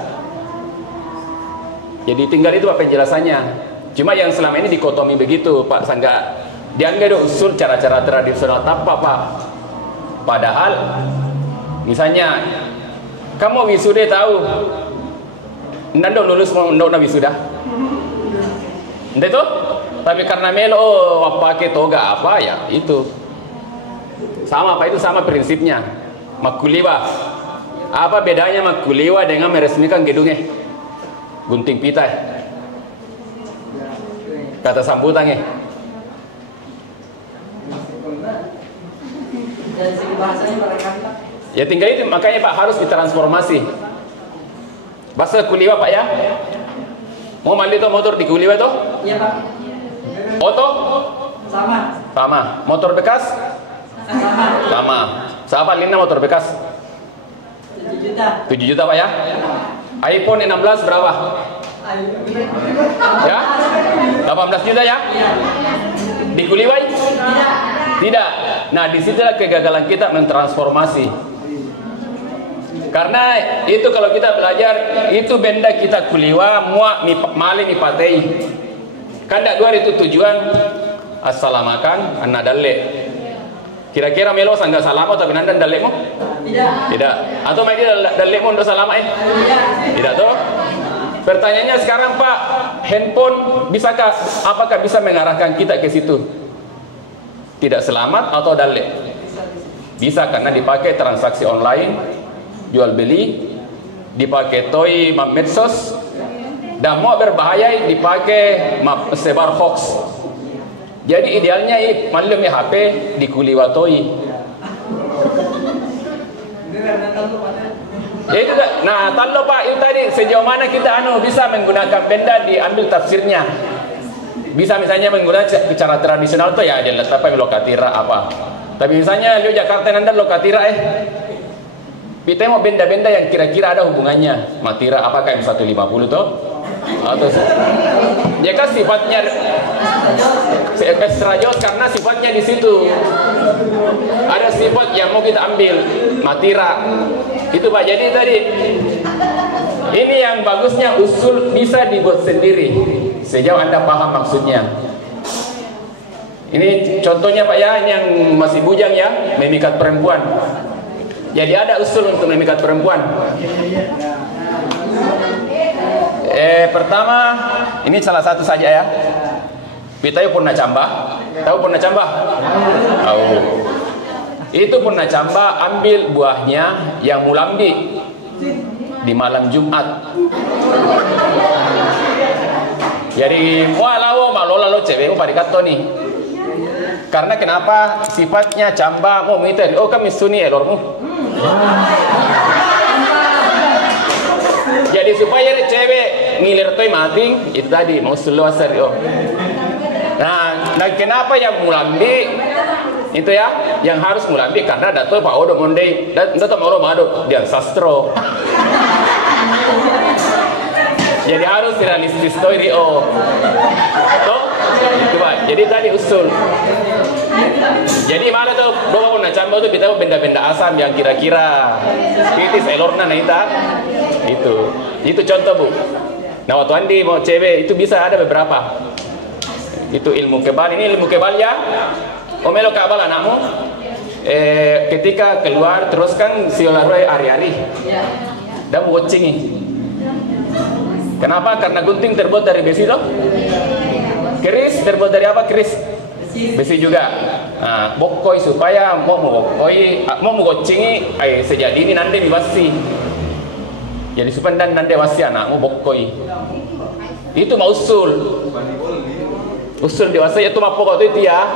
Jadi tinggal itu apa penjelasannya. Cuma yang selama ini dikotomi begitu Pak Sangga, dianggap usul cara-cara tradisional tapak Pak. Padahal misalnya kamu wisuda tahu, nanda lulus mau wisuda, entah itu. Tapi karena melo pakai toga apa ya itu sama Pak, itu sama prinsipnya. Makuliwa, apa bedanya makuliwa dengan meresmikan gedungnya gunting pita? Kata sambutannya. Ya tinggal itu, makanya Pak harus ditransformasi. Bahasa kuliwa Pak ya. Mau mandi tuh motor di kuliwa tuh? Iya Pak. Oto? Sama. Sama. Motor bekas? Sama. Sama. Siapa Lina motor bekas? 7 juta. 7 juta Pak ya? iPhone 16 berapa? Ya? 18 juta ya? Di Kuliwai? Tidak. Nah disitulah kegagalan kita mentransformasi. Karena itu kalau kita belajar, itu benda kita kuliwa, muak, mali, mipatei. Kandak dua itu tujuan, assalamakan, anna dalle. Kira-kira melo sangga salamo tapi nandan dalle mo? Tidak. Atau mai dia dalle mo ndo salama Tidak toh? Pertanyaannya sekarang Pak, handphone bisakah, apakah bisa mengarahkan kita ke situ? Tidak selamat atau dalle? Bisa karena dipakai transaksi online, jual beli, dipakai toy medsos, dan mau berbahaya dipakai sebar hoax. Jadi idealnya maklum ya HP dikuliwatoi. Ya itu tak. Nah talo Pak itu tadi sejauh mana kita bisa menggunakan benda diambil tafsirnya. Bisa misalnya menggunakan cara tradisional tuh ya dia letak apa lokatira apa. Tapi misalnya Yogyakarta nanda lokatira kita mau benda-benda yang kira-kira ada hubungannya. Matira apakah M150 tuh? Atau ya kan sifatnya extrajos karena sifatnya di situ. Ada sifat yang mau kita ambil, matira. Itu Pak. Jadi tadi ini yang bagusnya usul bisa dibuat sendiri sejauh Anda paham maksudnya. Ini contohnya Pak ya, yang masih bujang ya, memikat perempuan. Jadi ada usul untuk memikat perempuan. Pertama, ini salah satu saja ya. Pitayu purna camba. Tahu purna camba? Tahu. Itu purna camba, ambil buahnya yang mulambi di malam Jumat. Jadi walau malola lo cewek parikato nih. Karena kenapa sifatnya camba mau miter? Oh kami suni elormu. Jadi supaya cewek ngilir toy mati itu tadi mau selo asar yo. Nah, dan kenapa yang mulambi itu ya? yang harus mulambi karena dato Pak Odo Mondei dan dato Moro Mado dia sastro. Jadi harus realistis story toh itu Pak. Jadi tadi usul. Jadi mana tuh bawa nacamba tuh kita benda-benda asam yang kira-kira titis elorna naita itu contoh Bu. Nah waktu Andi mau cewek itu bisa ada beberapa. Itu ilmu kebal, ini ilmu kebal ya. Omelo kabal anakmu. Ketika keluar terus kan si Olaroi hari-hari. Dan watching. Kenapa? Karena gunting terbuat dari besi toh. Keris terbuat dari apa keris? Besi juga. Nah, bokoi supaya mau gocingi sejak dini nanti dibasi. Jadi supaya nanti wasi anakmu bokoi. Itu mau usul dewasa itu mah pokok itu ya.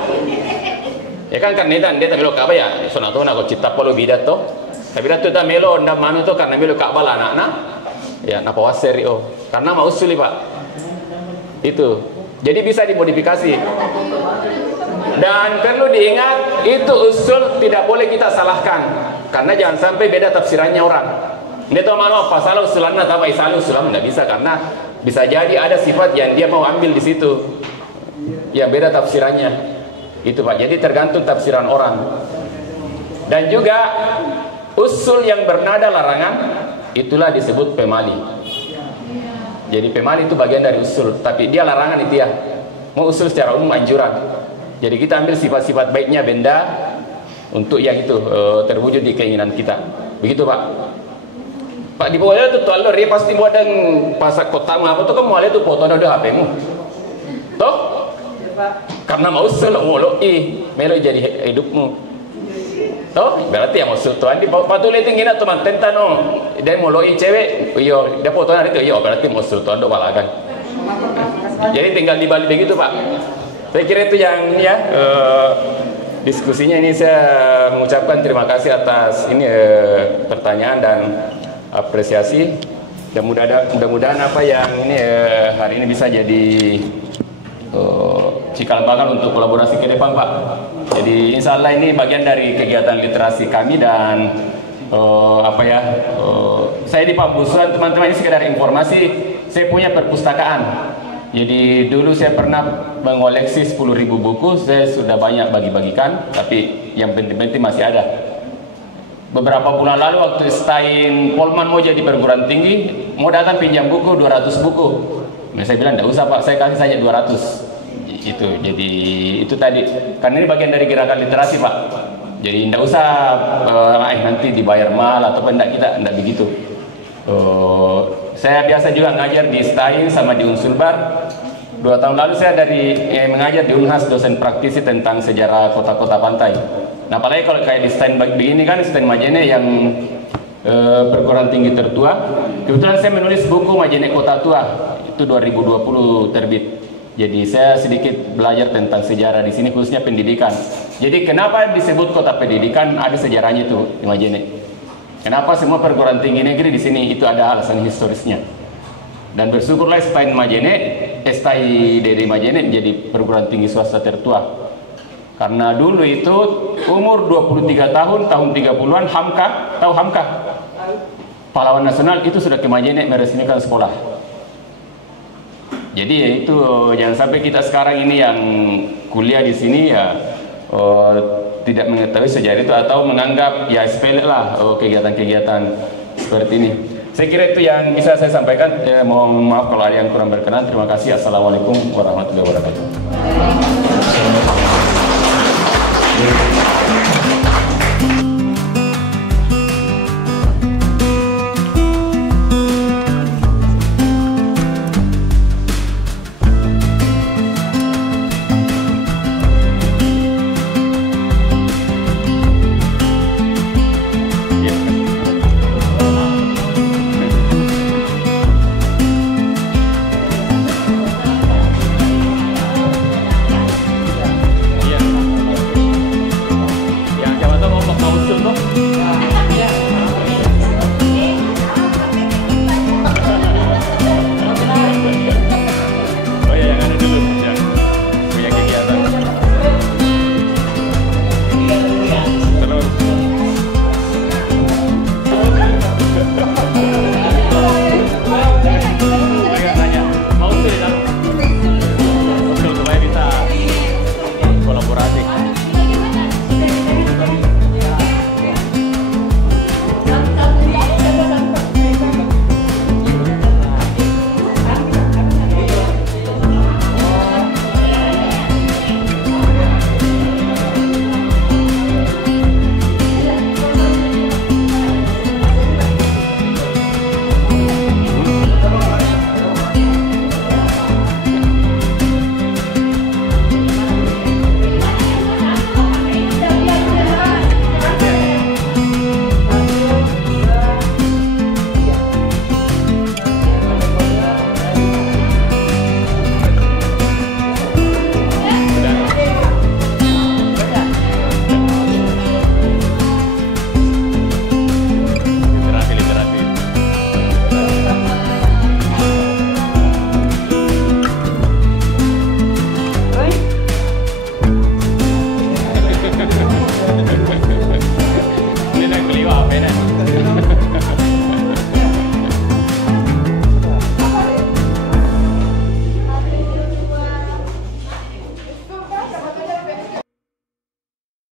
Ya kan dia melo apa ya? Sonatona kok cita polo bidat to. Tapi itu ta melo ndak manu to karena melo ka bala anak-anak. Ya napa waseri karena mau usul Pak. Itu. Jadi bisa dimodifikasi. Dan perlu diingat itu usul tidak boleh kita salahkan. Karena jangan sampai beda tafsirannya orang. Dia tahu mana apa salah usulannya atau salah usulan nggak bisa karena bisa jadi ada sifat yang dia mau ambil di situ yang beda tafsirannya itu Pak. Jadi tergantung tafsiran orang. Dan juga usul yang bernada larangan itulah disebut pemali. Jadi pemali itu bagian dari usul, tapi dia larangan itu ya. Mau usul secara umum anjuran. Jadi kita ambil sifat-sifat baiknya benda untuk yang itu terwujud di keinginan kita. Begitu Pak. Pak di bawahnya itu tuh dia pasti buat dan pasak kotak apa tuh kamu lihat tuh foto ada HP-mu. Toh? Karena mau usul mulu melo jadi hidupmu. Toh? Berarti yang usul tuan di patu liatin gina teman tentano. Dia mulu cewek, iyo dia foto itu iyo berarti mau usul tuan do balagan. Jadi tinggal dibalik begitu Pak. Saya kira itu yang ini ya diskusinya ini saya mengucapkan terima kasih atas ini pertanyaan dan apresiasi. Dan mudah-mudahan apa yang ini hari ini bisa jadi cikal bakal untuk kolaborasi ke depan Pak. Jadi insya Allah ini bagian dari kegiatan literasi kami dan saya di Pambusuan teman-teman ini sekedar informasi saya punya perpustakaan. Jadi dulu saya pernah mengoleksi 10.000 buku, saya sudah banyak bagi-bagikan, tapi yang penting-penting masih ada. Beberapa bulan lalu waktu Stein Polman mau jadi perguruan tinggi, mau datang pinjam buku 200 buku. Saya bilang enggak usah Pak, saya kasih saja 200. Itu jadi itu tadi. Karena ini bagian dari gerakan literasi Pak. Jadi enggak usah nanti dibayar mahal atau enggak, kita enggak begitu. Saya biasa juga ngajar di Stein sama di Unsulbar. 2 tahun lalu saya mengajar di Unhas dosen praktisi tentang sejarah kota-kota pantai. Nah apalagi kalau kayak di Stein begini kan, Stein Majene yang perguruan tinggi tertua. Kebetulan saya menulis buku Majene Kota Tua, itu 2020 terbit. Jadi saya sedikit belajar tentang sejarah di sini khususnya pendidikan. Jadi kenapa disebut kota pendidikan, ada sejarahnya itu di Majene. Kenapa semua perguruan tinggi negeri di sini itu ada alasan historisnya. Dan bersyukurlah Stein Dede Majene menjadi perguruan tinggi swasta tertua. Karena dulu itu umur 23 tahun 30-an Hamka, tahu Hamka? Pahlawan nasional itu sudah ke Majene meresmikan sekolah. Jadi itu jangan sampai kita sekarang ini yang kuliah di sini ya tidak mengetahui sejarah itu atau menganggap ya sepele lah kegiatan-kegiatan seperti ini. Saya kira itu yang bisa saya sampaikan. Mohon maaf kalau ada yang kurang berkenan. Terima kasih. Assalamualaikum warahmatullahi wabarakatuh. apa ini?